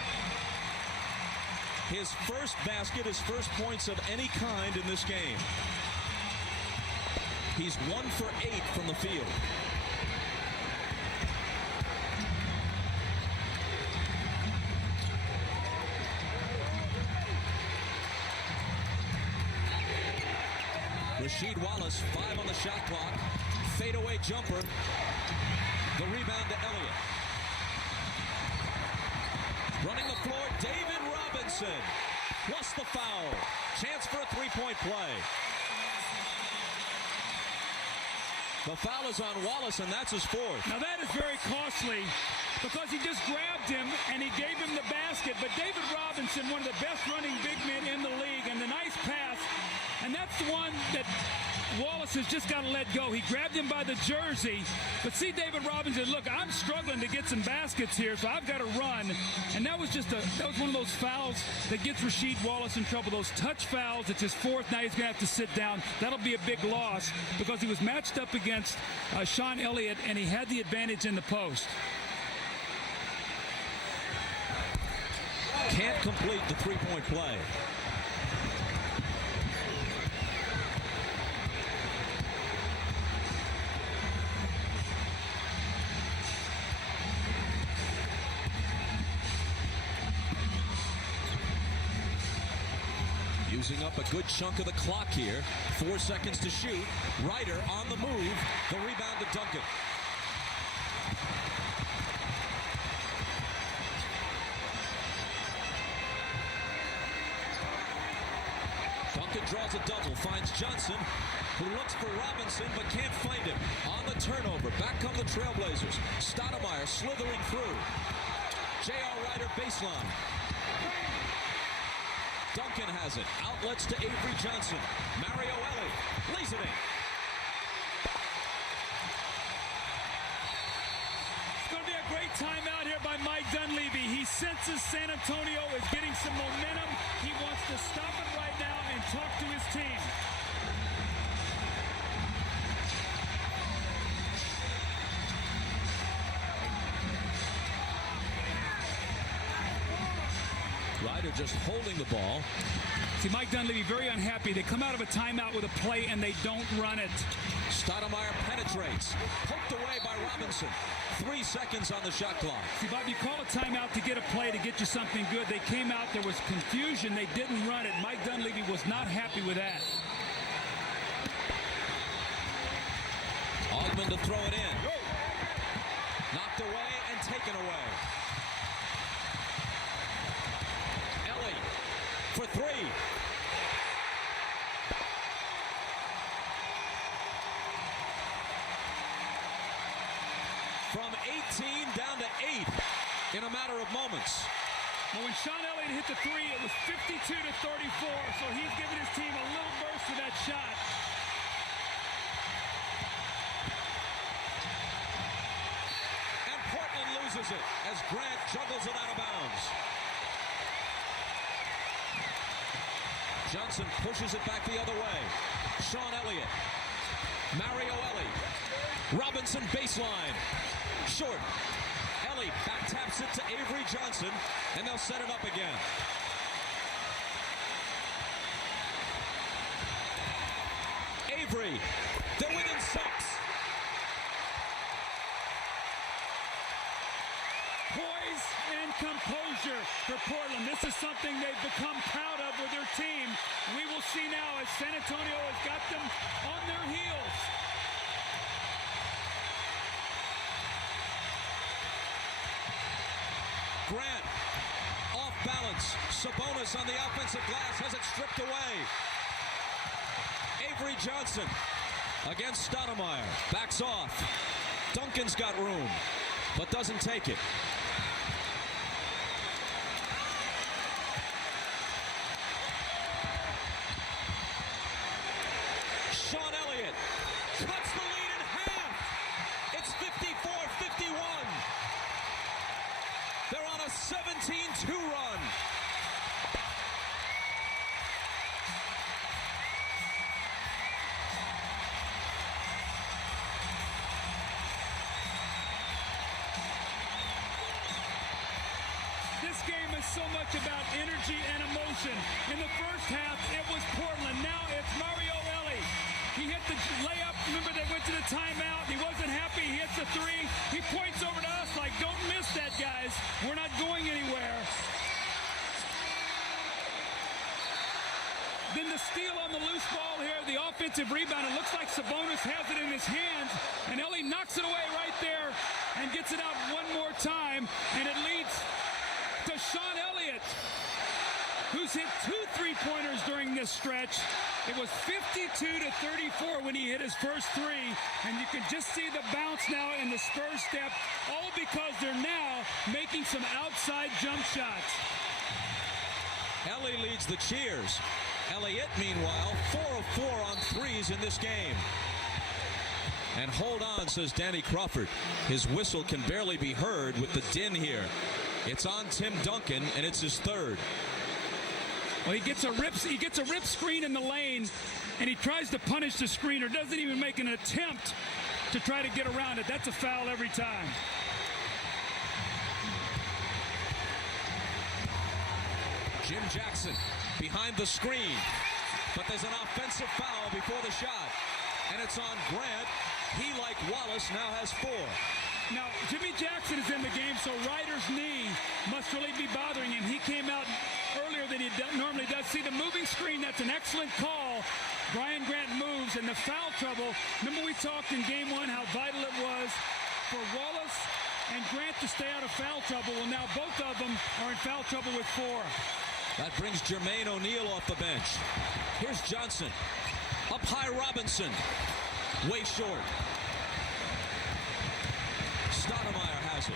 His first basket, his first points of any kind in this game. He's 1 for 8 from the field. Rasheed Wallace, 5 on the shot clock. Fadeaway jumper. The rebound to Elliott. Running the floor, David Robinson. Plus the foul. Chance for a three-point play. The foul is on Wallace, and that's his 4th. Now that is very costly because he just grabbed him and he gave him the basket. But David Robinson, one of the best running big men in the league, and the nice pass. And that's the one that Wallace has just got to let go. He grabbed him by the jersey. But see David Robinson, look, I'm struggling to get some baskets here, so I've got to run. And that was one of those fouls that gets Rasheed Wallace in trouble. Those touch fouls, it's his 4th. Now he's going to have to sit down. That'll be a big loss because he was matched up against Sean Elliott, and he had the advantage in the post. Can't complete the three-point play. Using up a good chunk of the clock here. 4 seconds to shoot. Ryder on the move. The rebound to Duncan. Duncan draws a double. Finds Johnson, who looks for Robinson but can't find him. On the turnover. Back come the Trailblazers. Stoudemire slithering through. J.R. Ryder baseline. Duncan has it. Outlets to Avery Johnson. Mario Ellie lays it in. It's going to be a great timeout here by Mike Dunleavy. He senses San Antonio is getting some momentum. He wants to stop it right now and talk to his team. Ryder just holding the ball. See, Mike Dunleavy very unhappy. They come out of a timeout with a play and they don't run it. Stoudemire penetrates. Poked away by Robinson. 3 seconds on the shot clock. See, Bob, you call a timeout to get a play, to get you something good. They came out, there was confusion. They didn't run it. Mike Dunleavy was not happy with that. Augman to throw it in. Knocked away and taken away. For 3. From 18 down to 8 in a matter of moments. Well, when Sean Elliott hit the 3, it was 52 to 34, so he's giving his team a little burst of that shot. And Portland loses it as Grant juggles it out of bounds. Johnson pushes it back the other way. Sean Elliott. Mario Ellie. Robinson baseline. Short. Ellie back taps it to Avery Johnson, and they'll set it up again. Avery. They're within 6. Poise and composure for Portland. This is something they've become proud of with their team. We will see now as San Antonio has got them on their heels. Grant off balance. Sabonis on the offensive glass has it stripped away. Avery Johnson against Stoudemire. Backs off. Duncan's got room, but doesn't take it. Sean Elliott cuts the lead in half. It's 54-51. They're on a 17-2 run. This game is so much about energy and emotion. In the first half, it was Portland. Now it's Mario Elie. He hit the layup. Remember, they went to the timeout. He wasn't happy. He hits the three. He points over to us like, don't miss that, guys. We're not going anywhere. Then the steal on the loose ball here, the offensive rebound. It looks like Sabonis has it in his hands, and Elie knocks it away right there and gets it out one more time, and it leads to Sean Elliott, who's hit 2 3-pointers during this stretch. It was 52-34 when he hit his first three, and you can just see the bounce now in the Spurs step, all because they're now making some outside jump shots. Elie leads the cheers. Elliott, meanwhile, 4 of 4 on threes in this game. And hold on, says Danny Crawford. His whistle can barely be heard with the din here. It's on Tim Duncan, and it's his third. Well, he gets a rip screen in the lane, and he tries to punish the screener. Doesn't even make an attempt to try to get around it. That's a foul every time. Jim Jackson behind the screen, but there's an offensive foul before the shot, and it's on Grant. He, like Wallace, now has 4. Now, Jimmy Jackson is in the game, so Ryder's knee must really be bothering him. He came out earlier than he normally does. See the moving screen, that's an excellent call. Brian Grant moves, and the foul trouble. Remember we talked in game 1 how vital it was for Wallace and Grant to stay out of foul trouble. Well, now both of them are in foul trouble with 4. That brings Jermaine O'Neal off the bench. Here's Johnson. Up high, Robinson. Way short. Stoudemire has it.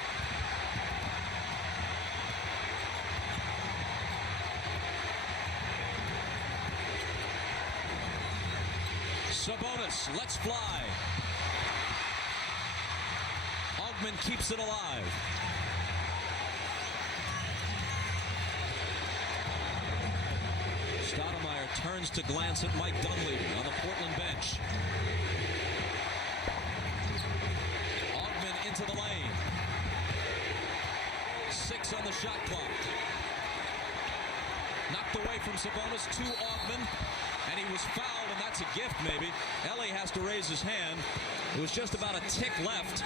Sabonis lets fly. Ogman keeps it alive. Stoudemire turns to glance at Mike Dunleavy on the Portland bench. Ogman into the lane. 6 on the shot clock. Knocked away from Sabonis to Ogman, and he was fouled, and that's a gift maybe. Elie has to raise his hand. It was just about a tick left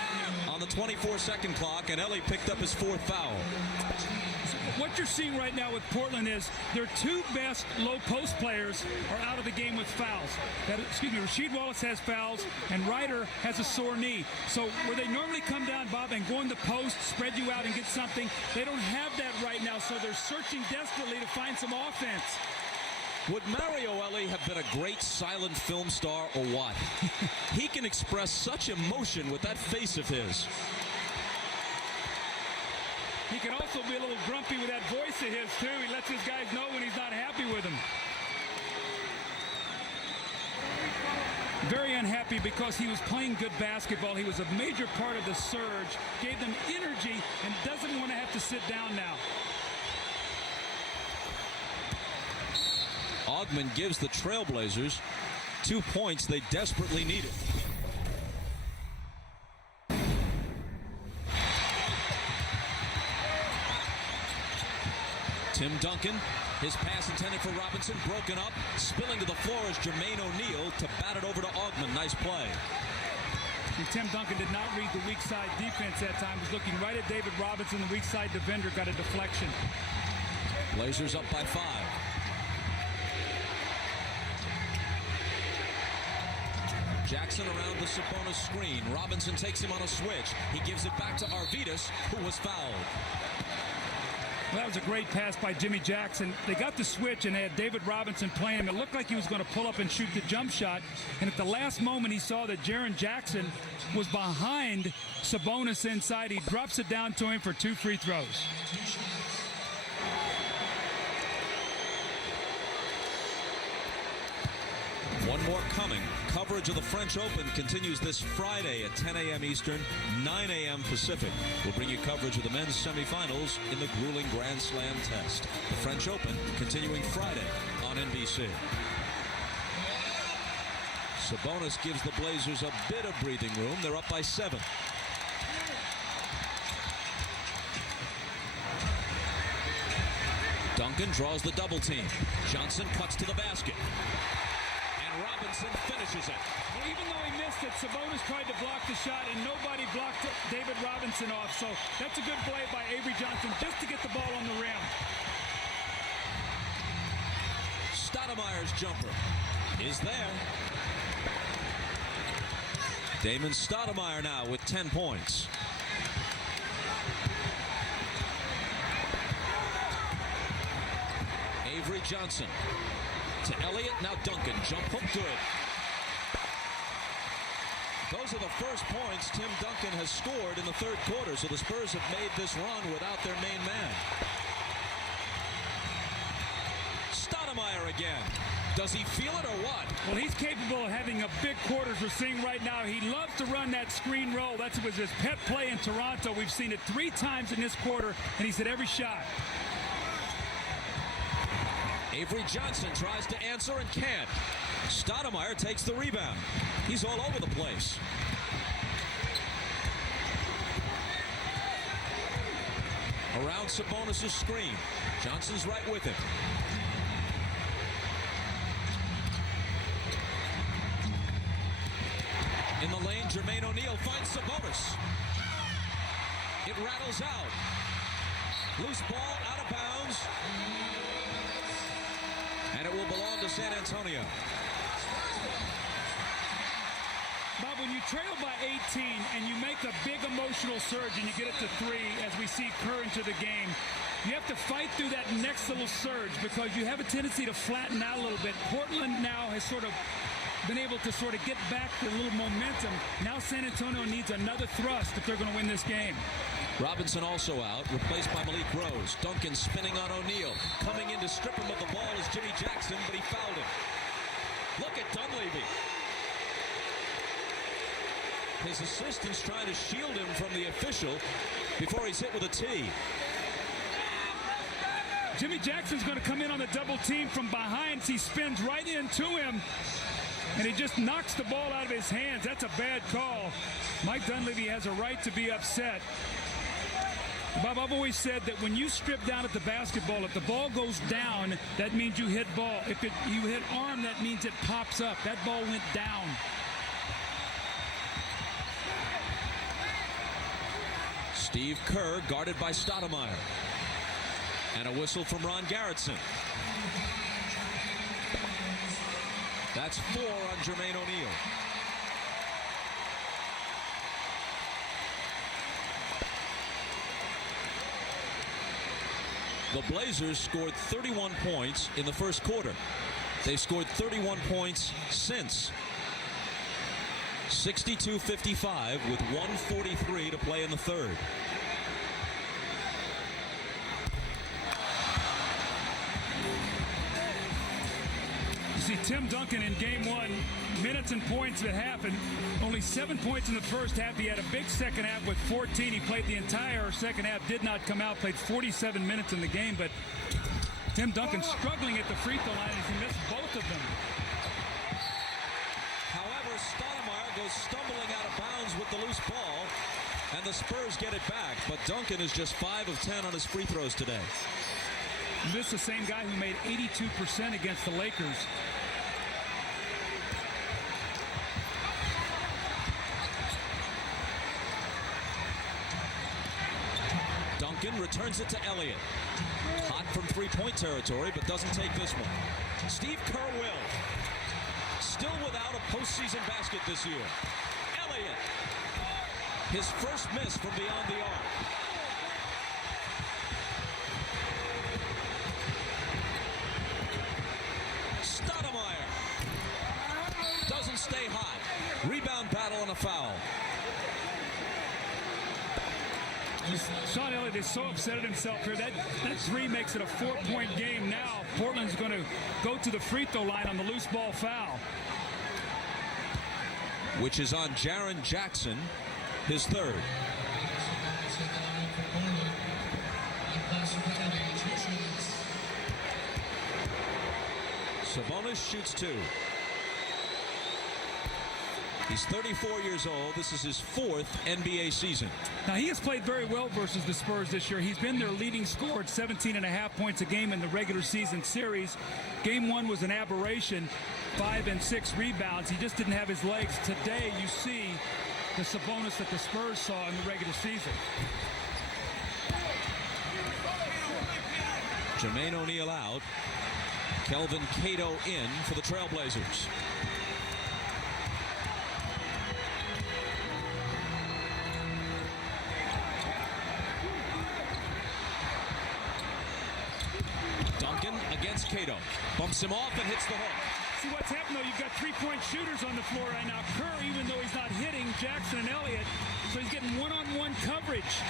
on the 24-second clock, and Elie picked up his 4th foul. What you're seeing right now with Portland is their 2 best low post players are out of the game with fouls. Rasheed Wallace has fouls, and Ryder has a sore knee. So where they normally come down, Bob, and go in the post, spread you out and get something, they don't have that right now. So they're searching desperately to find some offense. Would Mario Elie have been a great silent film star or what? He can express such emotion with that face of his. He can also be a little grumpy with that voice of his, too. He lets his guys know when he's not happy with them. Very unhappy because he was playing good basketball. He was a major part of the surge, gave them energy, and doesn't want to have to sit down now. Ogman gives the Trailblazers 2 points they desperately needed. Tim Duncan, his pass intended for Robinson, broken up. Spilling to the floor is Jermaine O'Neal to bat it over to Ogman. Nice play. And Tim Duncan did not read the weak side defense that time. He was looking right at David Robinson. The weak side defender got a deflection. Blazers up by 5. Jackson around the Sabonis screen. Robinson takes him on a switch. He gives it back to Arvydas, who was fouled. Well, that was a great pass by Jimmy Jackson. They got the switch and they had David Robinson playing him. It looked like he was going to pull up and shoot the jump shot. And at the last moment, he saw that Jaren Jackson was behind Sabonis inside. He drops it down to him for 2 free throws. One more coming. Coverage of the French Open continues this Friday at 10 a.m. Eastern, 9 a.m. Pacific. We'll bring you coverage of the men's semifinals in the grueling Grand Slam test. The French Open continuing Friday on NBC. Sabonis gives the Blazers a bit of breathing room. They're up by 7. Duncan draws the double team. Johnson cuts to the basket. Robinson finishes it. Well, even though he missed it, Sabonis tried to block the shot, and nobody blocked David Robinson off. So that's a good play by Avery Johnson just to get the ball on the rim. Stoudemire's jumper is there. Damon Stoudemire now with 10 points. Avery Johnson. To Elliott, now Duncan. Jump hook good. Those are the first points Tim Duncan has scored in the third quarter, so the Spurs have made this run without their main man. Stoudemire again. Does he feel it or what? Well, he's capable of having a big quarter. We're seeing right now. He loves to run that screen roll. That was his pet play in Toronto. We've seen it 3 times in this quarter, and he's hit every shot. Avery Johnson tries to answer and can't. Stoudemire takes the rebound. He's all over the place. Around Sabonis' screen. Johnson's right with him. In the lane, Jermaine O'Neal finds Sabonis. It rattles out. Loose ball out of bounds. And it will belong to San Antonio. Bob, when you trail by 18 and you make a big emotional surge and you get it to 3, as we see Kerr into the game, you have to fight through that next little surge because you have a tendency to flatten out a little bit. Portland now has sort of been able to sort of get back the little momentum. Now San Antonio needs another thrust if they're going to win this game. Robinson also out, replaced by Malik Rose. Duncan spinning on O'Neal. Coming in to strip him of the ball is Jimmy Jackson, but he fouled him. Look at Dunleavy. His assistant's trying to shield him from the official before he's hit with a tee. Jimmy Jackson's going to come in on the double team from behind. He spins right into him, and he just knocks the ball out of his hands. That's a bad call. Mike Dunleavy has a right to be upset. Bob, I've always said that when you strip down at the basketball, if the ball goes down, that means you hit ball. If you hit arm, that means it pops up. That ball went down. Steve Kerr guarded by Stoudemire. And a whistle from Ron Garretson. That's 4 on Jermaine O'Neal. The Blazers scored 31 points in the first quarter. They've scored 31 points since. 62-55 with 1:43 to play in the third. You see Tim Duncan in game 1, minutes and points at half, and only 7 points in the first half. He had a big second half with 14. He played the entire second half, did not come out, played 47 minutes in the game, but Tim Duncan struggling at the free throw line as he missed both of them. However, Stoudemire goes stumbling out of bounds with the loose ball, and the Spurs get it back, but Duncan is just 5 of 10 on his free throws today. This is the same guy who made 82% against the Lakers. Duncan returns it to Elliott. Hot from three-point territory, but doesn't take this one. Steve Kerr will. Still without a postseason basket this year. Elliott. His first miss from beyond the arc. stay hot. Rebound battle and a foul. Sean Elliott is so upset at himself here. That three makes it a 4-point game now. Portland's going to go to the free throw line on the loose ball foul, which is on Jaren Jackson, his third. Sabonis shoots two. He's 34 years old. This is his fourth NBA season. Now, he has played very well versus the Spurs this year. He's been their leading scorer at 17.5 points a game in the regular season series. Game 1 was an aberration, 5 and 6 rebounds. He just didn't have his legs. Today, you see the Sabonis that the Spurs saw in the regular season. Jermaine O'Neal out. Kelvin Cato in for the Trailblazers. Duncan against Cato. Bumps him off and hits the hook. See what's happened, though? You've got three-point shooters on the floor right now. Kerr, even though he's not hitting Jackson and Elliott, so he's getting one-on-one coverage.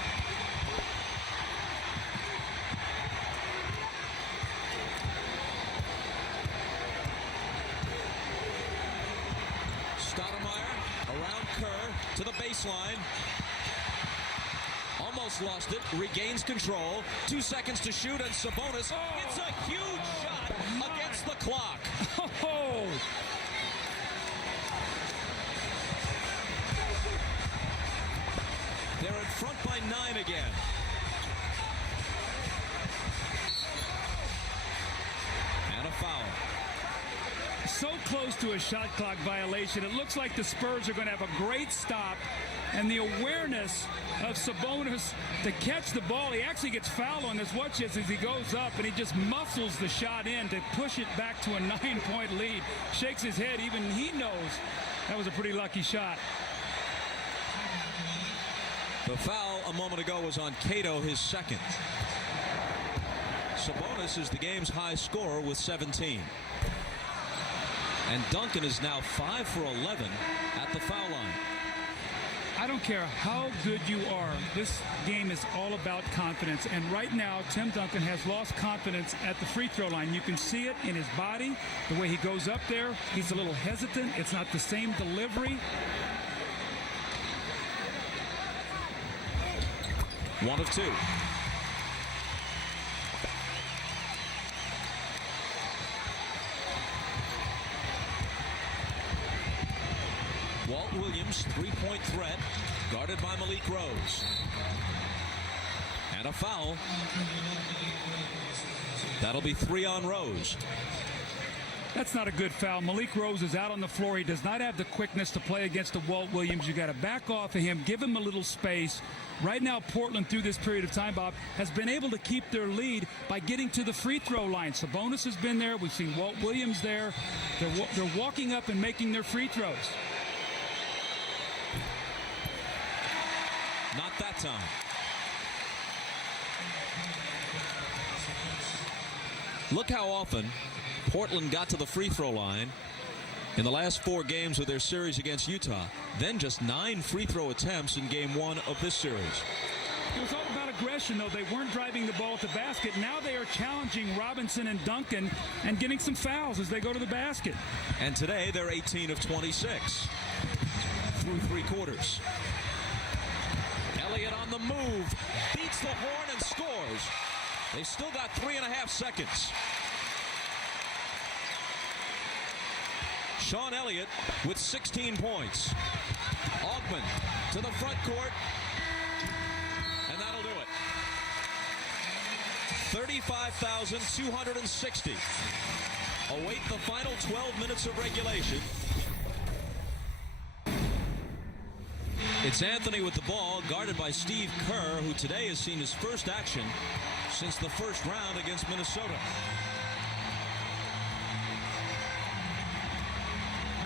Stoudemire around Kerr to the baseline. Almost lost it. Regains control. 2 seconds to shoot, and Sabonis hits a huge shot against the clock. Oh! They're in front by 9 again. And a foul. So close to a shot clock violation. It looks like the Spurs are going to have a great stop, and the awareness of Sabonis to catch the ball. He actually gets fouled on this. Watch this as he goes up, and he just muscles the shot in to push it back to a 9-point lead. Shakes his head. Even he knows that was a pretty lucky shot. The foul a moment ago was on Cato, his second. Sabonis is the game's high scorer with 17. And Duncan is now 5 for 11 at the foul line. I don't care how good you are. This game is all about confidence. And right now, Tim Duncan has lost confidence at the free throw line. You can see it in his body, the way he goes up there. He's a little hesitant. It's not the same delivery. 1 of 2. Walt Williams, three-point threat, guarded by Malik Rose. And a foul. That'll be 3 on Rose. That's not a good foul. Malik Rose is out on the floor. He does not have the quickness to play against the Walt Williams. You got to back off of him, give him a little space. Right now, Portland, through this period of time, Bob, has been able to keep their lead by getting to the free throw line. Sabonis has been there. We've seen Walt Williams there. They're walking up and making their free throws. Not that time. Look how often Portland got to the free throw line in the last 4 games of their series against Utah. Then just 9 free throw attempts in game 1 of this series. It was all about aggression, though. They weren't driving the ball at the basket. Now they are challenging Robinson and Duncan and getting some fouls as they go to the basket. And today they're 18 of 26 through 3 quarters. Elliott on the move, beats the horn and scores. They've still got 3.5 seconds. Sean Elliott with 16 points. Augman to the front court, and that'll do it. 35,260. Await the final 12 minutes of regulation. It's Anthony with the ball, guarded by Steve Kerr, who today has seen his first action since the first round against Minnesota.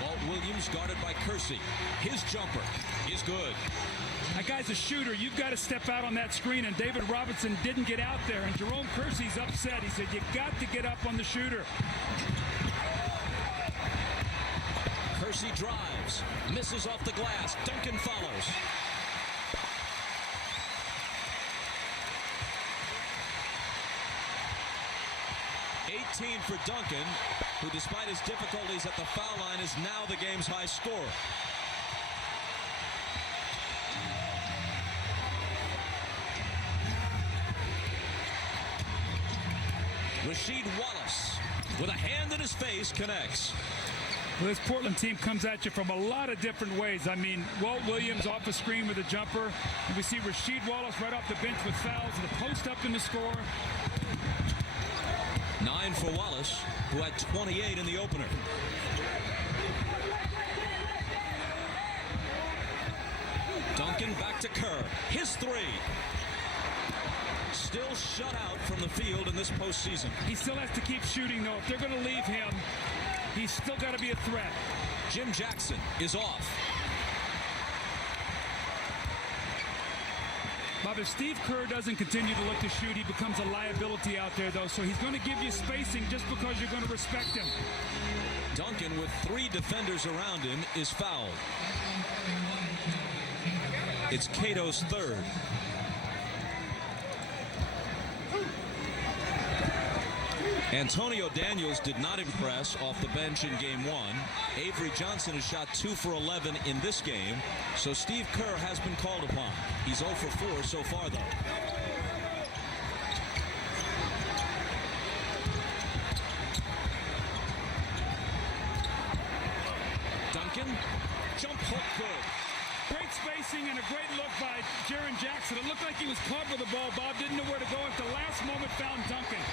Walt Williams guarded by Kersey. His jumper is good. That guy's a shooter. You've got to step out on that screen, and David Robinson didn't get out there, and Jerome Kersey's upset. He said, you got to get up on the shooter. Kersey drives, misses off the glass. Duncan follows. For Duncan, who despite his difficulties at the foul line is now the game's high scorer. Rasheed Wallace, with a hand in his face, connects. Well, this Portland team comes at you from a lot of different ways. I mean, Walt Williams off a screen with a jumper. And we see Rasheed Wallace right off the bench with fouls, the post up in the score. 9 for Wallace, who had 28 in the opener. Duncan back to Kerr. His three. Still shut out from the field in this postseason. He still has to keep shooting, though. If they're going to leave him, he's still got to be a threat. Jim Jackson is off. Bob, if Steve Kerr doesn't continue to look to shoot, he becomes a liability out there, though. So he's going to give you spacing just because you're going to respect him. Duncan, with 3 defenders around him, is fouled. It's Cato's third. Antonio Daniels did not impress off the bench in game 1. Avery Johnson has shot 2 for 11 in this game, so Steve Kerr has been called upon. He's 0 for 4 so far, though. Duncan, jump hook good. Great spacing and a great look by Jaren Jackson. It looked like he was caught with the ball. Bob didn't know where to go. At the last moment, found Duncan,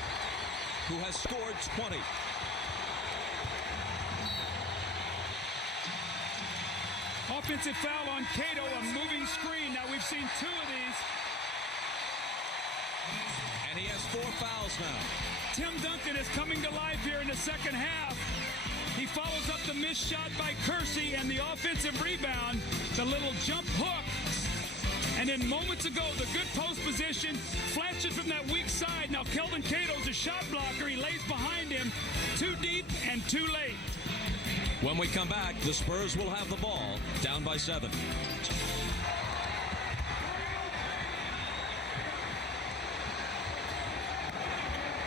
who has scored 20. Offensive foul on Cato, a moving screen. Now we've seen 2 of these. And he has 4 fouls now. Tim Duncan is coming to life here in the second half. He follows up the missed shot by Kersey and the offensive rebound, the little jump hook. And then moments ago, the good post position flashes from that weak side. Now Kelvin Cato's a shot blocker. He lays behind him, too deep and too late. When we come back, the Spurs will have the ball, down by 7.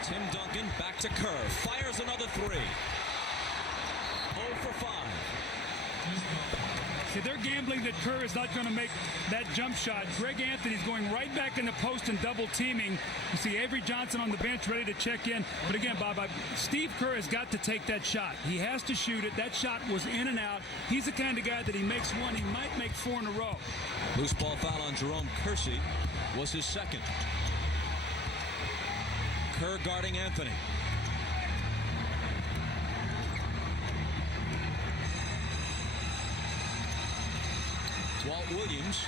Tim Duncan back to Kerr. Fires another 3. 0 for 5. See, they're gambling that Kerr is not going to make that jump shot. Greg Anthony's going right back in the post and double teaming. You see Avery Johnson on the bench ready to check in. But again, Bob, Steve Kerr has got to take that shot. He has to shoot it. That shot was in and out. He's the kind of guy that he makes 1, he might make 4 in a row. Loose ball foul on Jerome Kersey was his second. Kerr guarding Anthony. Walt Williams,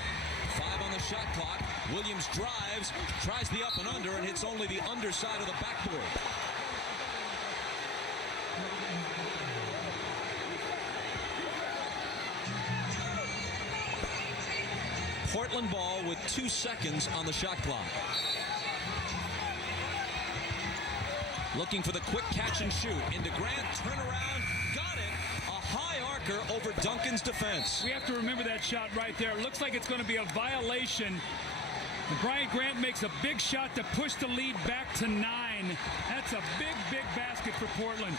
5 on the shot clock. Williams drives, tries the up and under, and hits only the underside of the backboard. Portland ball with 2 seconds on the shot clock. Looking for the quick catch and shoot. Into Grant, turnaround, got it. A high arcer over Duncan's defense. We have to remember that shot right there. It looks like it's going to be a violation. And Brian Grant makes a big shot to push the lead back to 9. That's a big, big basket for Portland.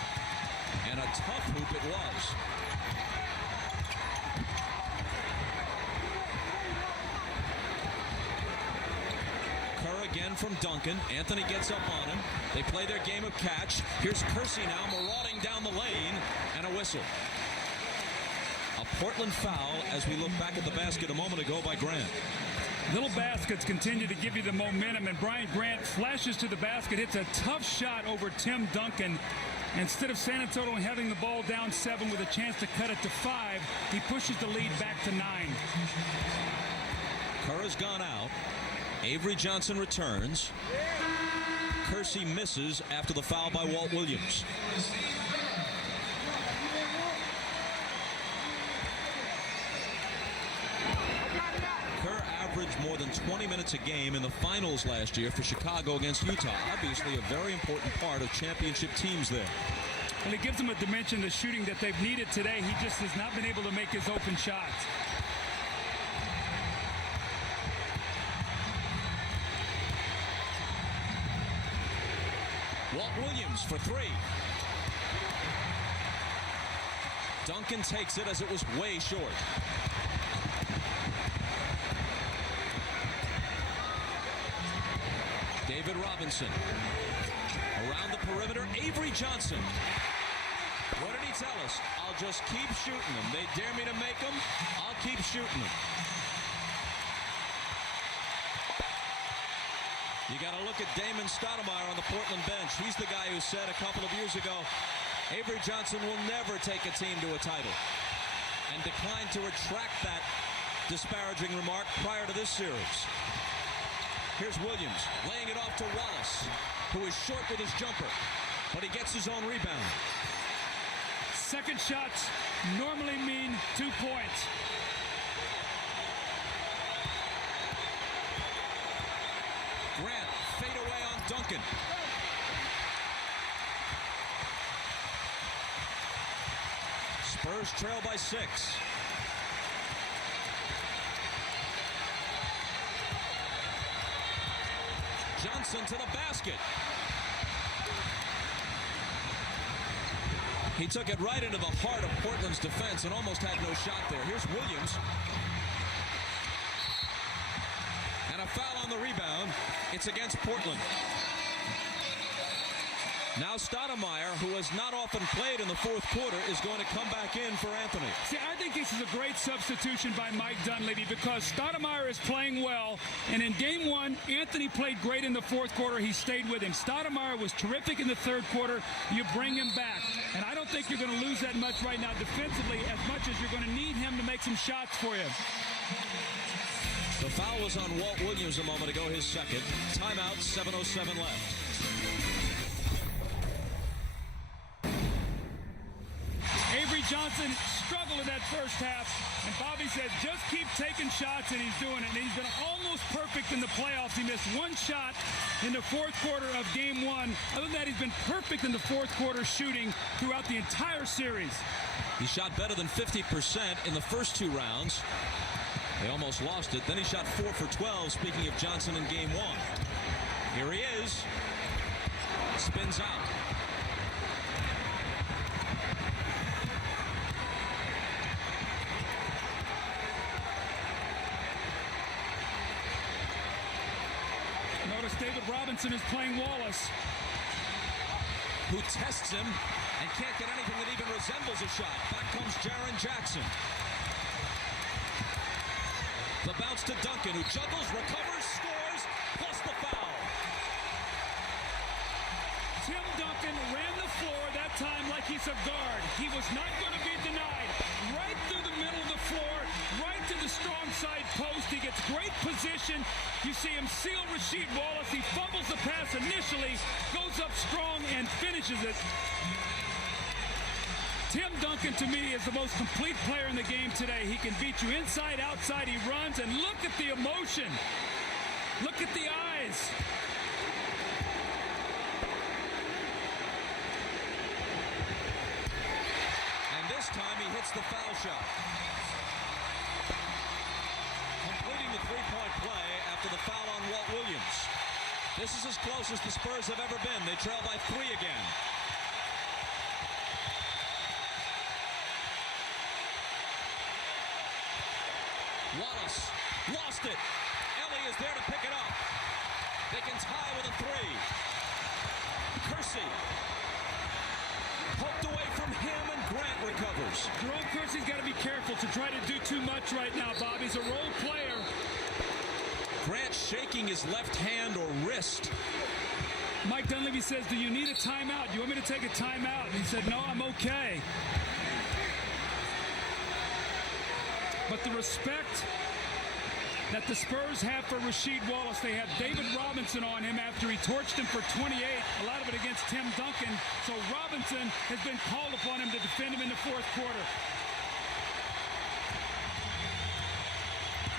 And a tough hoop it was. Kerr again from Duncan. Anthony gets up on him. They play their game of catch. Here's Kersey now marauding down the lane, and a whistle. A Portland foul as we look back at the basket a moment ago by Grant. Little baskets continue to give you the momentum, and Brian Grant flashes to the basket. It's a tough shot over Tim Duncan. Instead of San Antonio having the ball down 7 with a chance to cut it to 5, he pushes the lead back to 9. Kerr has gone out. Avery Johnson returns. Kersey misses after the foul by Walt Williams. Kerr averaged more than 20 minutes a game in the finals last year for Chicago against Utah. Obviously a very important part of championship teams there. Well, it gives them a dimension to shooting that they've needed today. He just has not been able to make his open shots. Walt Williams for three. Duncan takes it as it was way short. David Robinson. Around the perimeter, Avery Johnson. What did he tell us? I'll just keep shooting them. They dare me to make them. I'll keep shooting them. You got to look at Damon Stoudemire on the Portland bench. He's the guy who said a couple of years ago, Avery Johnson will never take a team to a title, and declined to retract that disparaging remark prior to this series. Here's Williams laying it off to Wallace, who is short with his jumper, but he gets his own rebound. Second shots normally mean 2 points. Grant, fade away on Duncan. Spurs trail by 6. Johnson to the basket. He took it right into the heart of Portland's defense and almost had no shot there. Here's Williams. And a foul on the rebound. It's against Portland. Now Stoudemire, who has not often played in the fourth quarter, is going to come back in for Anthony. See, I think this is a great substitution by Mike Dunleavy because Stoudemire is playing well, and in game one, Anthony played great in the fourth quarter. He stayed with him. Stoudemire was terrific in the third quarter. You bring him back, and I don't think you're going to lose that much right now defensively as much as you're going to need him to make some shots for you. The foul was on Walt Williams a moment ago, his second. Timeout, 7:07 left. Avery Johnson struggled in that first half, and Bobby said, just keep taking shots, and he's doing it. And he's been almost perfect in the playoffs. He missed one shot in the fourth quarter of game one. Other than that, he's been perfect in the fourth quarter shooting throughout the entire series. He shot better than 50% in the first 2 rounds. They almost lost it. Then he shot 4 for 12, speaking of Johnson in game one. Here he is. Spins out. Notice David Robinson is playing Wallace, who tests him and can't get anything that even resembles a shot. Back comes Jaren Jackson. The bounce to Duncan, who juggles, recovers, scores, plus the foul. Tim Duncan ran the floor that time like he's a guard. He was not going to be denied. Right through the middle of the floor, right to the strong side post. He gets great position. You see him seal Rasheed Wallace. He fumbles the pass initially, goes up strong and finishes it. Tim Duncan, to me, is the most complete player in the game today. He can beat you inside, outside. He runs, and look at the emotion. Look at the eyes. And this time he hits the foul shot. Completing the three-point play after the foul on Walt Williams. This is as close as the Spurs have ever been. They trail by 3 again. Wallace lost it. Ellie is there to pick it up. They can tie with a 3. Kersey poked away from him, and Grant recovers. Jerome Kersey's got to be careful to try to do too much right now, Bob. He's a role player. Grant shaking his left hand or wrist. Mike Dunleavy says, do you need a timeout? Do you want me to take a timeout? And he said, no, I'm okay. But the respect that the Spurs have for Rasheed Wallace, they have David Robinson on him after he torched him for 28, a lot of it against Tim Duncan. So Robinson has been called upon him to defend him in the fourth quarter.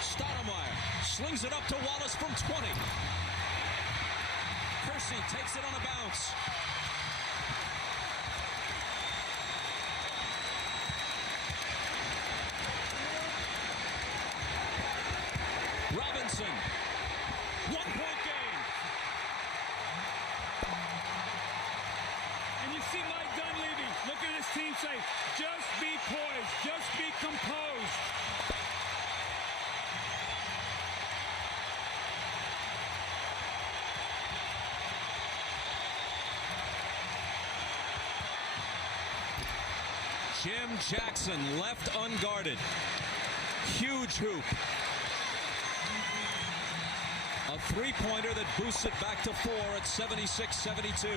Stoudemire slings it up to Wallace from 20. Kersey takes it on a bounce. Jackson. 1-point game. And you see Mike Dunleavy looking at his team say, just be poised, just be composed. Jim Jackson left unguarded. Huge hoop. A three-pointer that boosts it back to 4 at 76-72.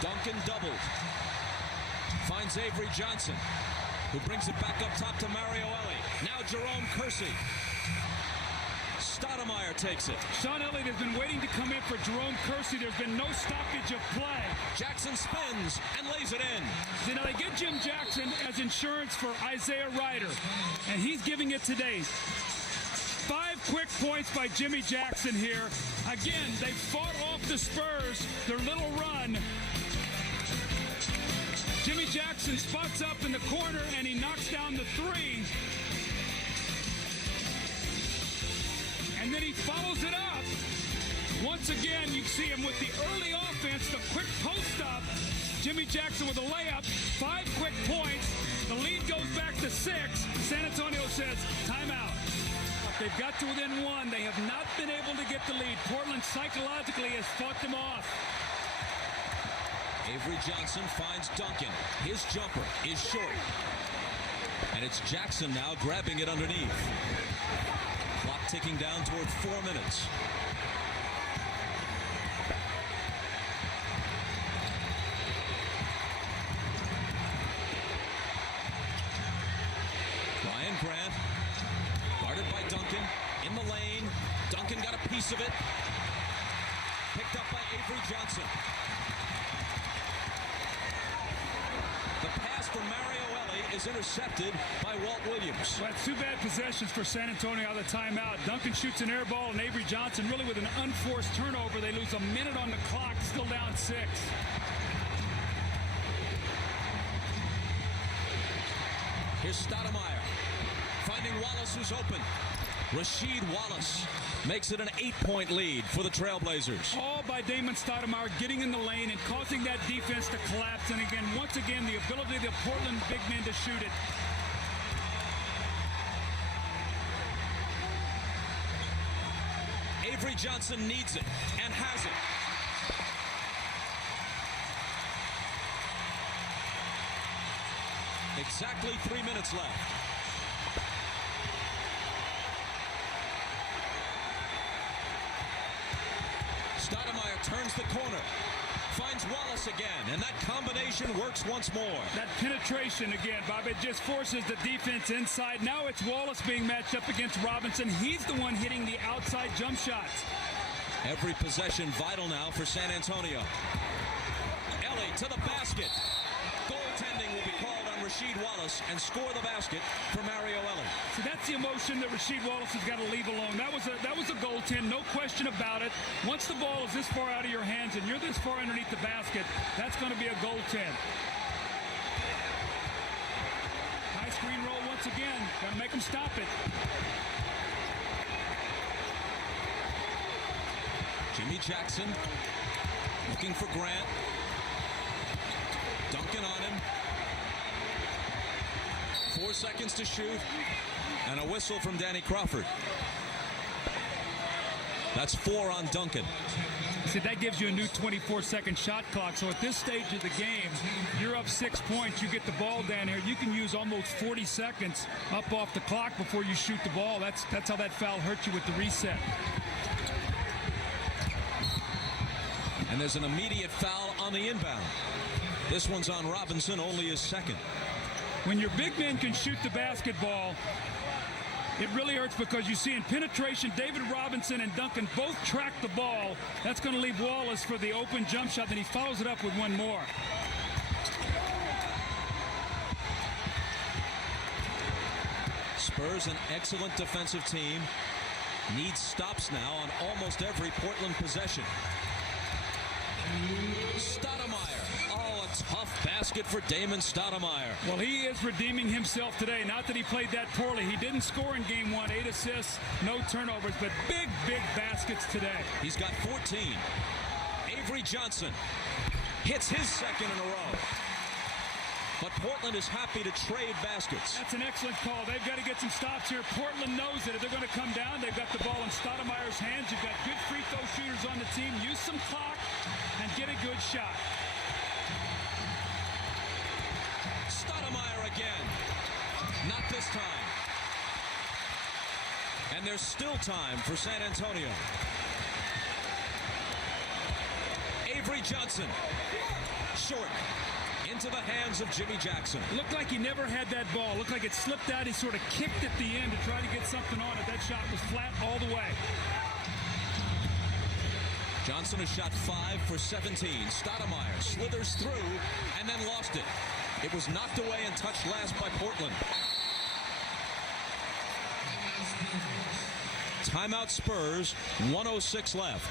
Duncan doubled. Finds Avery Johnson, who brings it back up top to Mario Elie. Now Jerome Kersey. Stoudemire takes it. Sean Elliott has been waiting to come in for Jerome Kersey. There's been no stoppage of play. Jackson spins and lays it in. So now they get Jim Jackson as insurance for Isaiah Ryder, and he's giving it today. 5 quick points by Jimmy Jackson here. Again, they fought off the Spurs, their little run. Jimmy Jackson spots up in the corner, and he knocks down the 3. And then he follows it up. Once again, you see him with the early offense, the quick post-up. Jimmy Jackson with a layup, 5 quick points. The lead goes back to 6. San Antonio says, timeout. They've got to within 1. They have not been able to get the lead. Portland psychologically has fought them off. Avery Johnson finds Duncan. His jumper is short. And it's Jackson now grabbing it underneath. Clock ticking down toward 4 minutes. Ryan Grant, guarded by Duncan, in the lane. Duncan got a piece of it. Picked up by Avery Johnson. The pass from Mario Elie is intercepted by Walt Williams. Well, that's 2 bad possessions for San Antonio out of the timeout. Duncan shoots an air ball, and Avery Johnson really with an unforced turnover. They lose a minute on the clock, still down 6. Here's Stoudemire finding Wallace, who's open. Rasheed Wallace makes it an 8-point lead for the Trailblazers. All by Damon Stoudemire getting in the lane and causing that defense to collapse. And again, once again, the ability of the Portland big men to shoot it. Avery Johnson needs it and has it. Exactly 3 minutes left. Stoudemire turns the corner, finds Wallace again, and that combination works once more. That penetration again, Bob, it just forces the defense inside. Now it's Wallace being matched up against Robinson. He's the one hitting the outside jump shots. Every possession vital now for San Antonio. Elie to the basket. Goaltending will be called on Rasheed Wallace and score the basket for Mario Elie. So that's the emotion that Rasheed Wallace has got to leave alone. That was a goaltend, no question about it. Once the ball is this far out of your hands and you're this far underneath the basket, that's going to be a goaltend. High screen roll once again. Got to make them stop it. Jimmy Jackson looking for Grant. Duncan on him. 4 seconds to shoot. And a whistle from Danny Crawford. That's 4 on Duncan. See, that gives you a new 24-second shot clock. So at this stage of the game, you're up 6 points. You get the ball down here. You can use almost 40 seconds up off the clock before you shoot the ball. That's how that foul hurt you with the reset. And there's an immediate foul on the inbound. This one's on Robinson, only his second. When your big men can shoot the basketball, it really hurts because you see in penetration, David Robinson and Duncan both track the ball. That's going to leave Wallace for the open jump shot. Then he follows it up with one more. Spurs, an excellent defensive team, needs stops now on almost every Portland possession. Stoudemire basket for Damon Stoudemire. Well, he is redeeming himself today. Not that he played that poorly. He didn't score in game one. 8 assists, no turnovers, but big baskets today. He's got 14. Avery Johnson hits his second in a row. But Portland is happy to trade baskets. That's an excellent call. They've got to get some stops here. Portland knows that if they're going to come down, they've got the ball in Stoudemire's hands. You've got good free throw shooters on the team. Use some clock and get a good shot. Stoudemire again. Not this time. And there's still time for San Antonio. Avery Johnson. Short. Into the hands of Jimmy Jackson. Looked like he never had that ball. Looked like it slipped out. He sort of kicked at the end to try to get something on it. That shot was flat all the way. Johnson has shot 5 for 17. Stoudemire slithers through and then lost it. It was knocked away and touched last by Portland. Timeout Spurs, 1:06 left.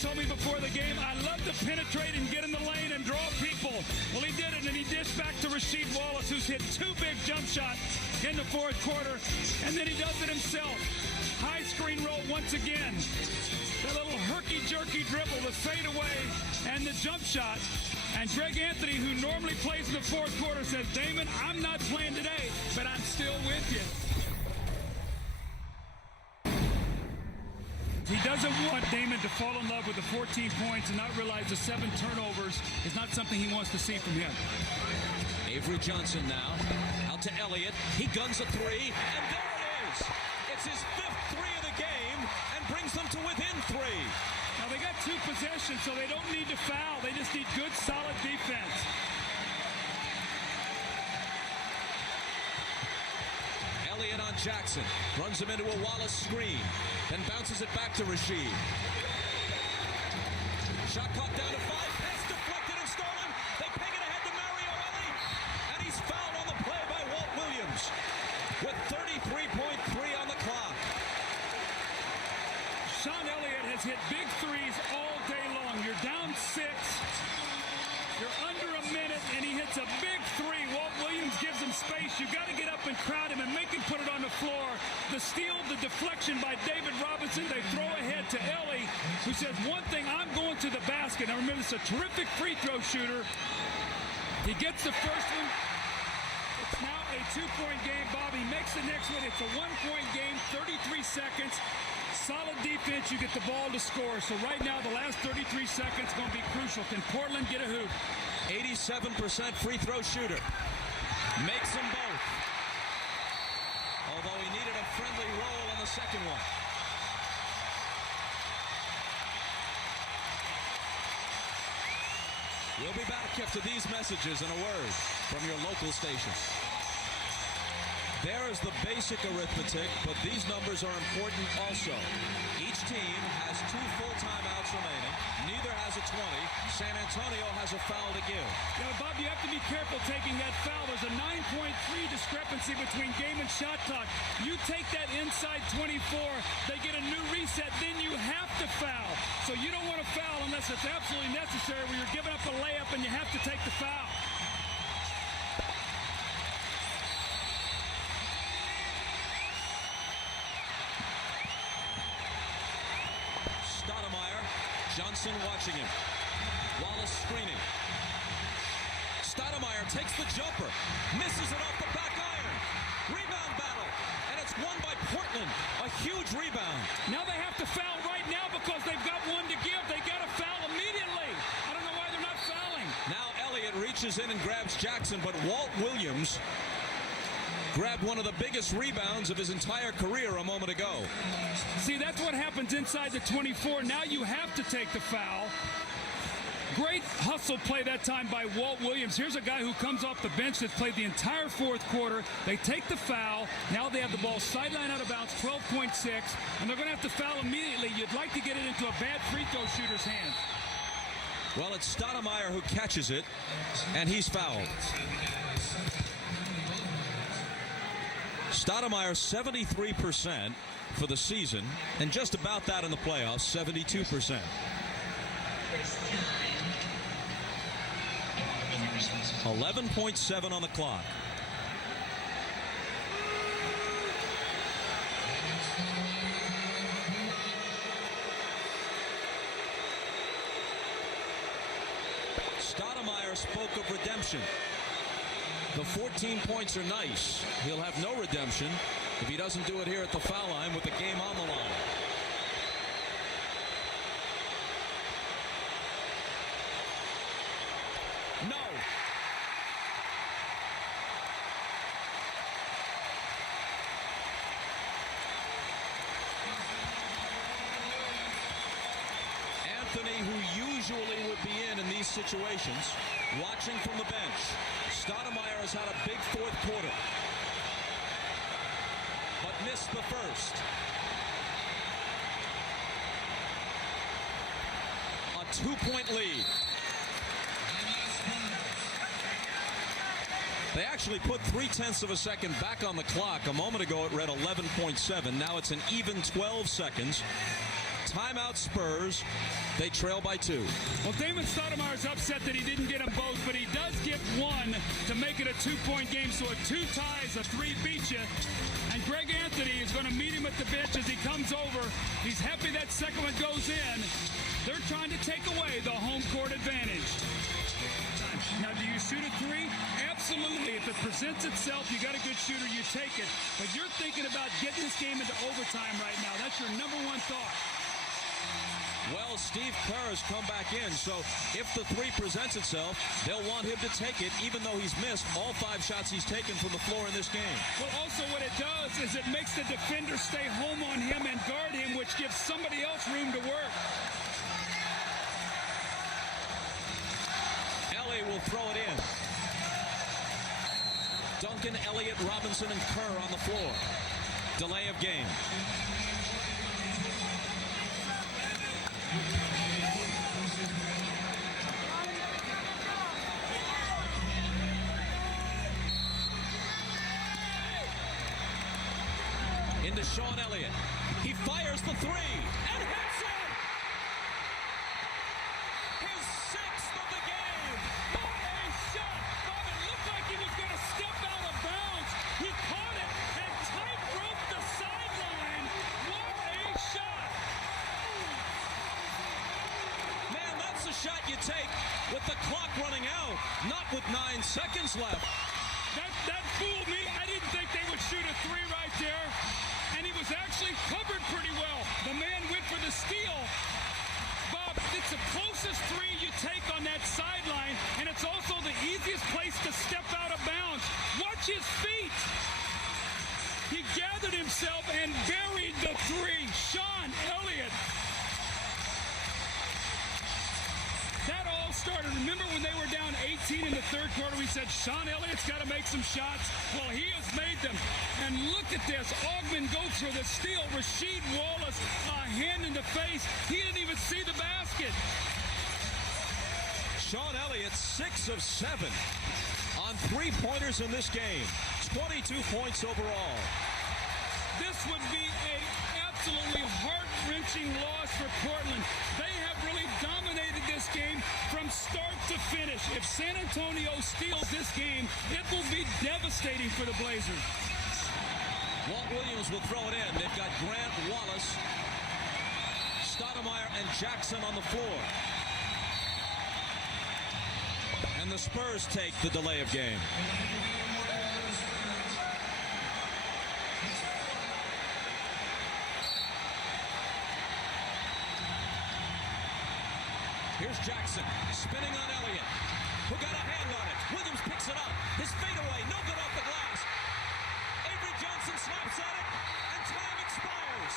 Told me before the game, I love to penetrate and get in the lane and draw people. Well, he did it, and he dished back to Rasheed Wallace, who's hit 2 big jump shots in the fourth quarter, and then he does it himself. High screen roll once again. That little herky-jerky dribble, the fadeaway, and the jump shot. And Greg Anthony, who normally plays in the fourth quarter, says, Damon, I'm not playing today, but I'm still with you. He doesn't want Damon to fall in love with the 14 points and not realize the 7 turnovers is not something he wants to see from him. Avery Johnson now out to Elliott. He guns a 3, and there it is. It's his 5th 3 of the game and brings them to within 3. Now they got 2 possessions, so they don't need to foul. They just need good, solid defense. Elliott on Jackson, runs him into a Wallace screen, then bounces it back to Rasheed. Shot clock down to 5, pass deflected and stolen. They ping it ahead to Mario Ellie, and he's fouled on the play by Walt Williams with 33.3 on the clock. Sean Elliott has hit big threes all day long. You're down 6. You're under a minute, and he hits a big 3. Walt Williams gives him space. You got to get up and crowd him and make him put it on the floor. The steal, the deflection by David Robinson. They throw ahead to Ellie, who says, one thing, I'm going to the basket. Now remember, it's a terrific free throw shooter. He gets the first one. It's now a 2-point game. Bobby makes the next one. It's a 1-point game, 33 seconds. Solid defense, you get the ball to score. So right now, the last 33 seconds going to be crucial. Can Portland get a hoop? 87% free throw shooter. Makes them both. Although he needed a friendly roll on the second one. We'll be back after these messages and a word from your local station. There is the basic arithmetic, but these numbers are important also. Each team has 2 full timeouts remaining. Neither has a 20. San Antonio has a foul to give. You know, Bob, you have to be careful taking that foul. There's a 9.3 discrepancy between game and shot clock. You take that inside 24, they get a new reset, then you have to foul. So you don't want to foul unless it's absolutely necessary where you're giving up a layup and you have to take the foul. Stoudemire, Johnson watching him. Wallace screening. Stoudemire takes the jumper, misses it off the back iron. Rebound battle, and it's won by Portland. A huge rebound. Now they have to foul right now because they've got one to give. They got to foul immediately. I don't know why they're not fouling. Now Elliott reaches in and grabs Jackson, but Walt Williams grabbed one of the biggest rebounds of his entire career a moment ago. See, that's what happens inside the 24. Now you have to take the foul. Great hustle play that time by Walt Williams. Here's a guy who comes off the bench that's played the entire fourth quarter. They take the foul. Now they have the ball sideline out of bounds, 12.6, and they're going to have to foul immediately. You'd like to get it into a bad free throw shooter's hands. Well, it's Stoudemire who catches it, and he's fouled. Stoudemire 73% for the season, and just about that in the playoffs, 72%. $11.7 on the clock. Stoudemire spoke of redemption. The 14 points are nice. He'll have no redemption if he doesn't do it here at the foul line with the game on the line. No. Anthony, who usually would be in these situations, watching from the bench. Stoudemire has had a big fourth quarter, but missed the first. A 2-point lead. They actually put 0.3 of a second back on the clock. A moment ago it read 11.7. Now it's an even 12 seconds. Timeout Spurs. They trail by 2. Well, Damon Stoudemire's upset that he didn't get them both, but he does get one to make it a 2-point game. So a 2 ties, a 3 beats you. And Greg Anthony is going to meet him at the bench as he comes over. He's happy that second one goes in. They're trying to take away the home court advantage. Now, do you shoot a 3? Absolutely. If it presents itself, you got a good shooter, you take it. But you're thinking about getting this game into overtime right now. That's your number one thought. Well, Steve Kerr has come back in, so if the 3 presents itself, they'll want him to take it, even though he's missed all 5 shots he's taken from the floor in this game. Well, also what it does is it makes the defender stay home on him and guard him, which gives somebody else room to work. Ellie will throw it in. Duncan, Elliott, Robinson, and Kerr on the floor. Delay of game. Into Sean Elliott. He fires the 3 and hits it! His 6th of the game! What a shot! Bob, it looked like he was going to step out of bounds. He caught it and tight-roped the sideline. What a shot! Man, that's the shot you take with the clock running out, not with 9 seconds left. That fooled me. I didn't think they would shoot a 3 right there. And he was actually covered pretty well. The man went for the steal. Bob, it's the closest 3 you take on that sideline, and it's also the easiest place to step out of bounds. Watch his feet. He gathered himself and buried the 3. Sean Elliott. That all started. Remember when they were down 18 in the third quarter, we said Sean Elliott's got to make some shots. Well, he has made them. And look at this. Ogman goes for the steal. Rasheed Wallace, a hand in the face. He didn't even see the basket. Sean Elliott, 6 of 7 on 3-pointers in this game. 22 points overall. This would be a absolutely heart-wrenching loss for Portland. They have really dominated this game from start to finish. If San Antonio steals this game, it will be devastating for the Blazers. Walt Williams will throw it in. They've got Grant, Wallace, Stoudemire, and Jackson on the floor. And the Spurs take the delay of game. Here's Jackson, spinning on Elliott, who got a hand on it. Williams picks it up. His fadeaway, no good off the glass. Avery Johnson snaps at it, and time expires.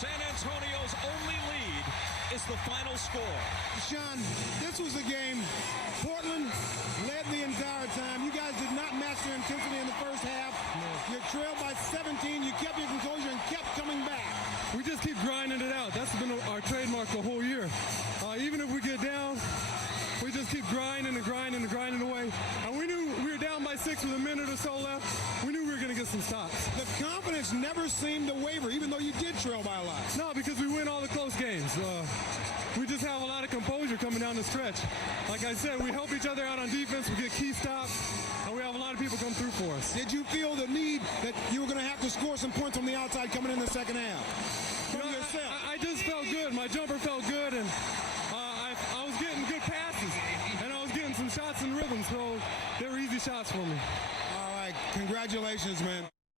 San Antonio's only lead is the final score. Sean, this was a game. Portland led the entire time. You guys did not match their intensity in the first half. You trailed by 17. You kept your composure and kept coming back. We just keep grinding it out. That's been our trademark the whole year. Even if we get down, we just keep grinding and grinding and grinding away. And we knew we were down by 6 with a minute or so left. We knew we were going to get some stops. The confidence never seemed to waver, even though you did trail by a lot. No, because we win all the close games. We just have a lot of composure coming down the stretch. Like I said, we help each other out on defense. We get key stops, and we have a lot of people come through for us. Did you feel the need that you were going to have to score some points on the outside coming in the second half? I just felt good. My jumper felt good, and I was getting good passes, and I was getting some shots and rhythm, so they were easy shots for me. All right, congratulations, man.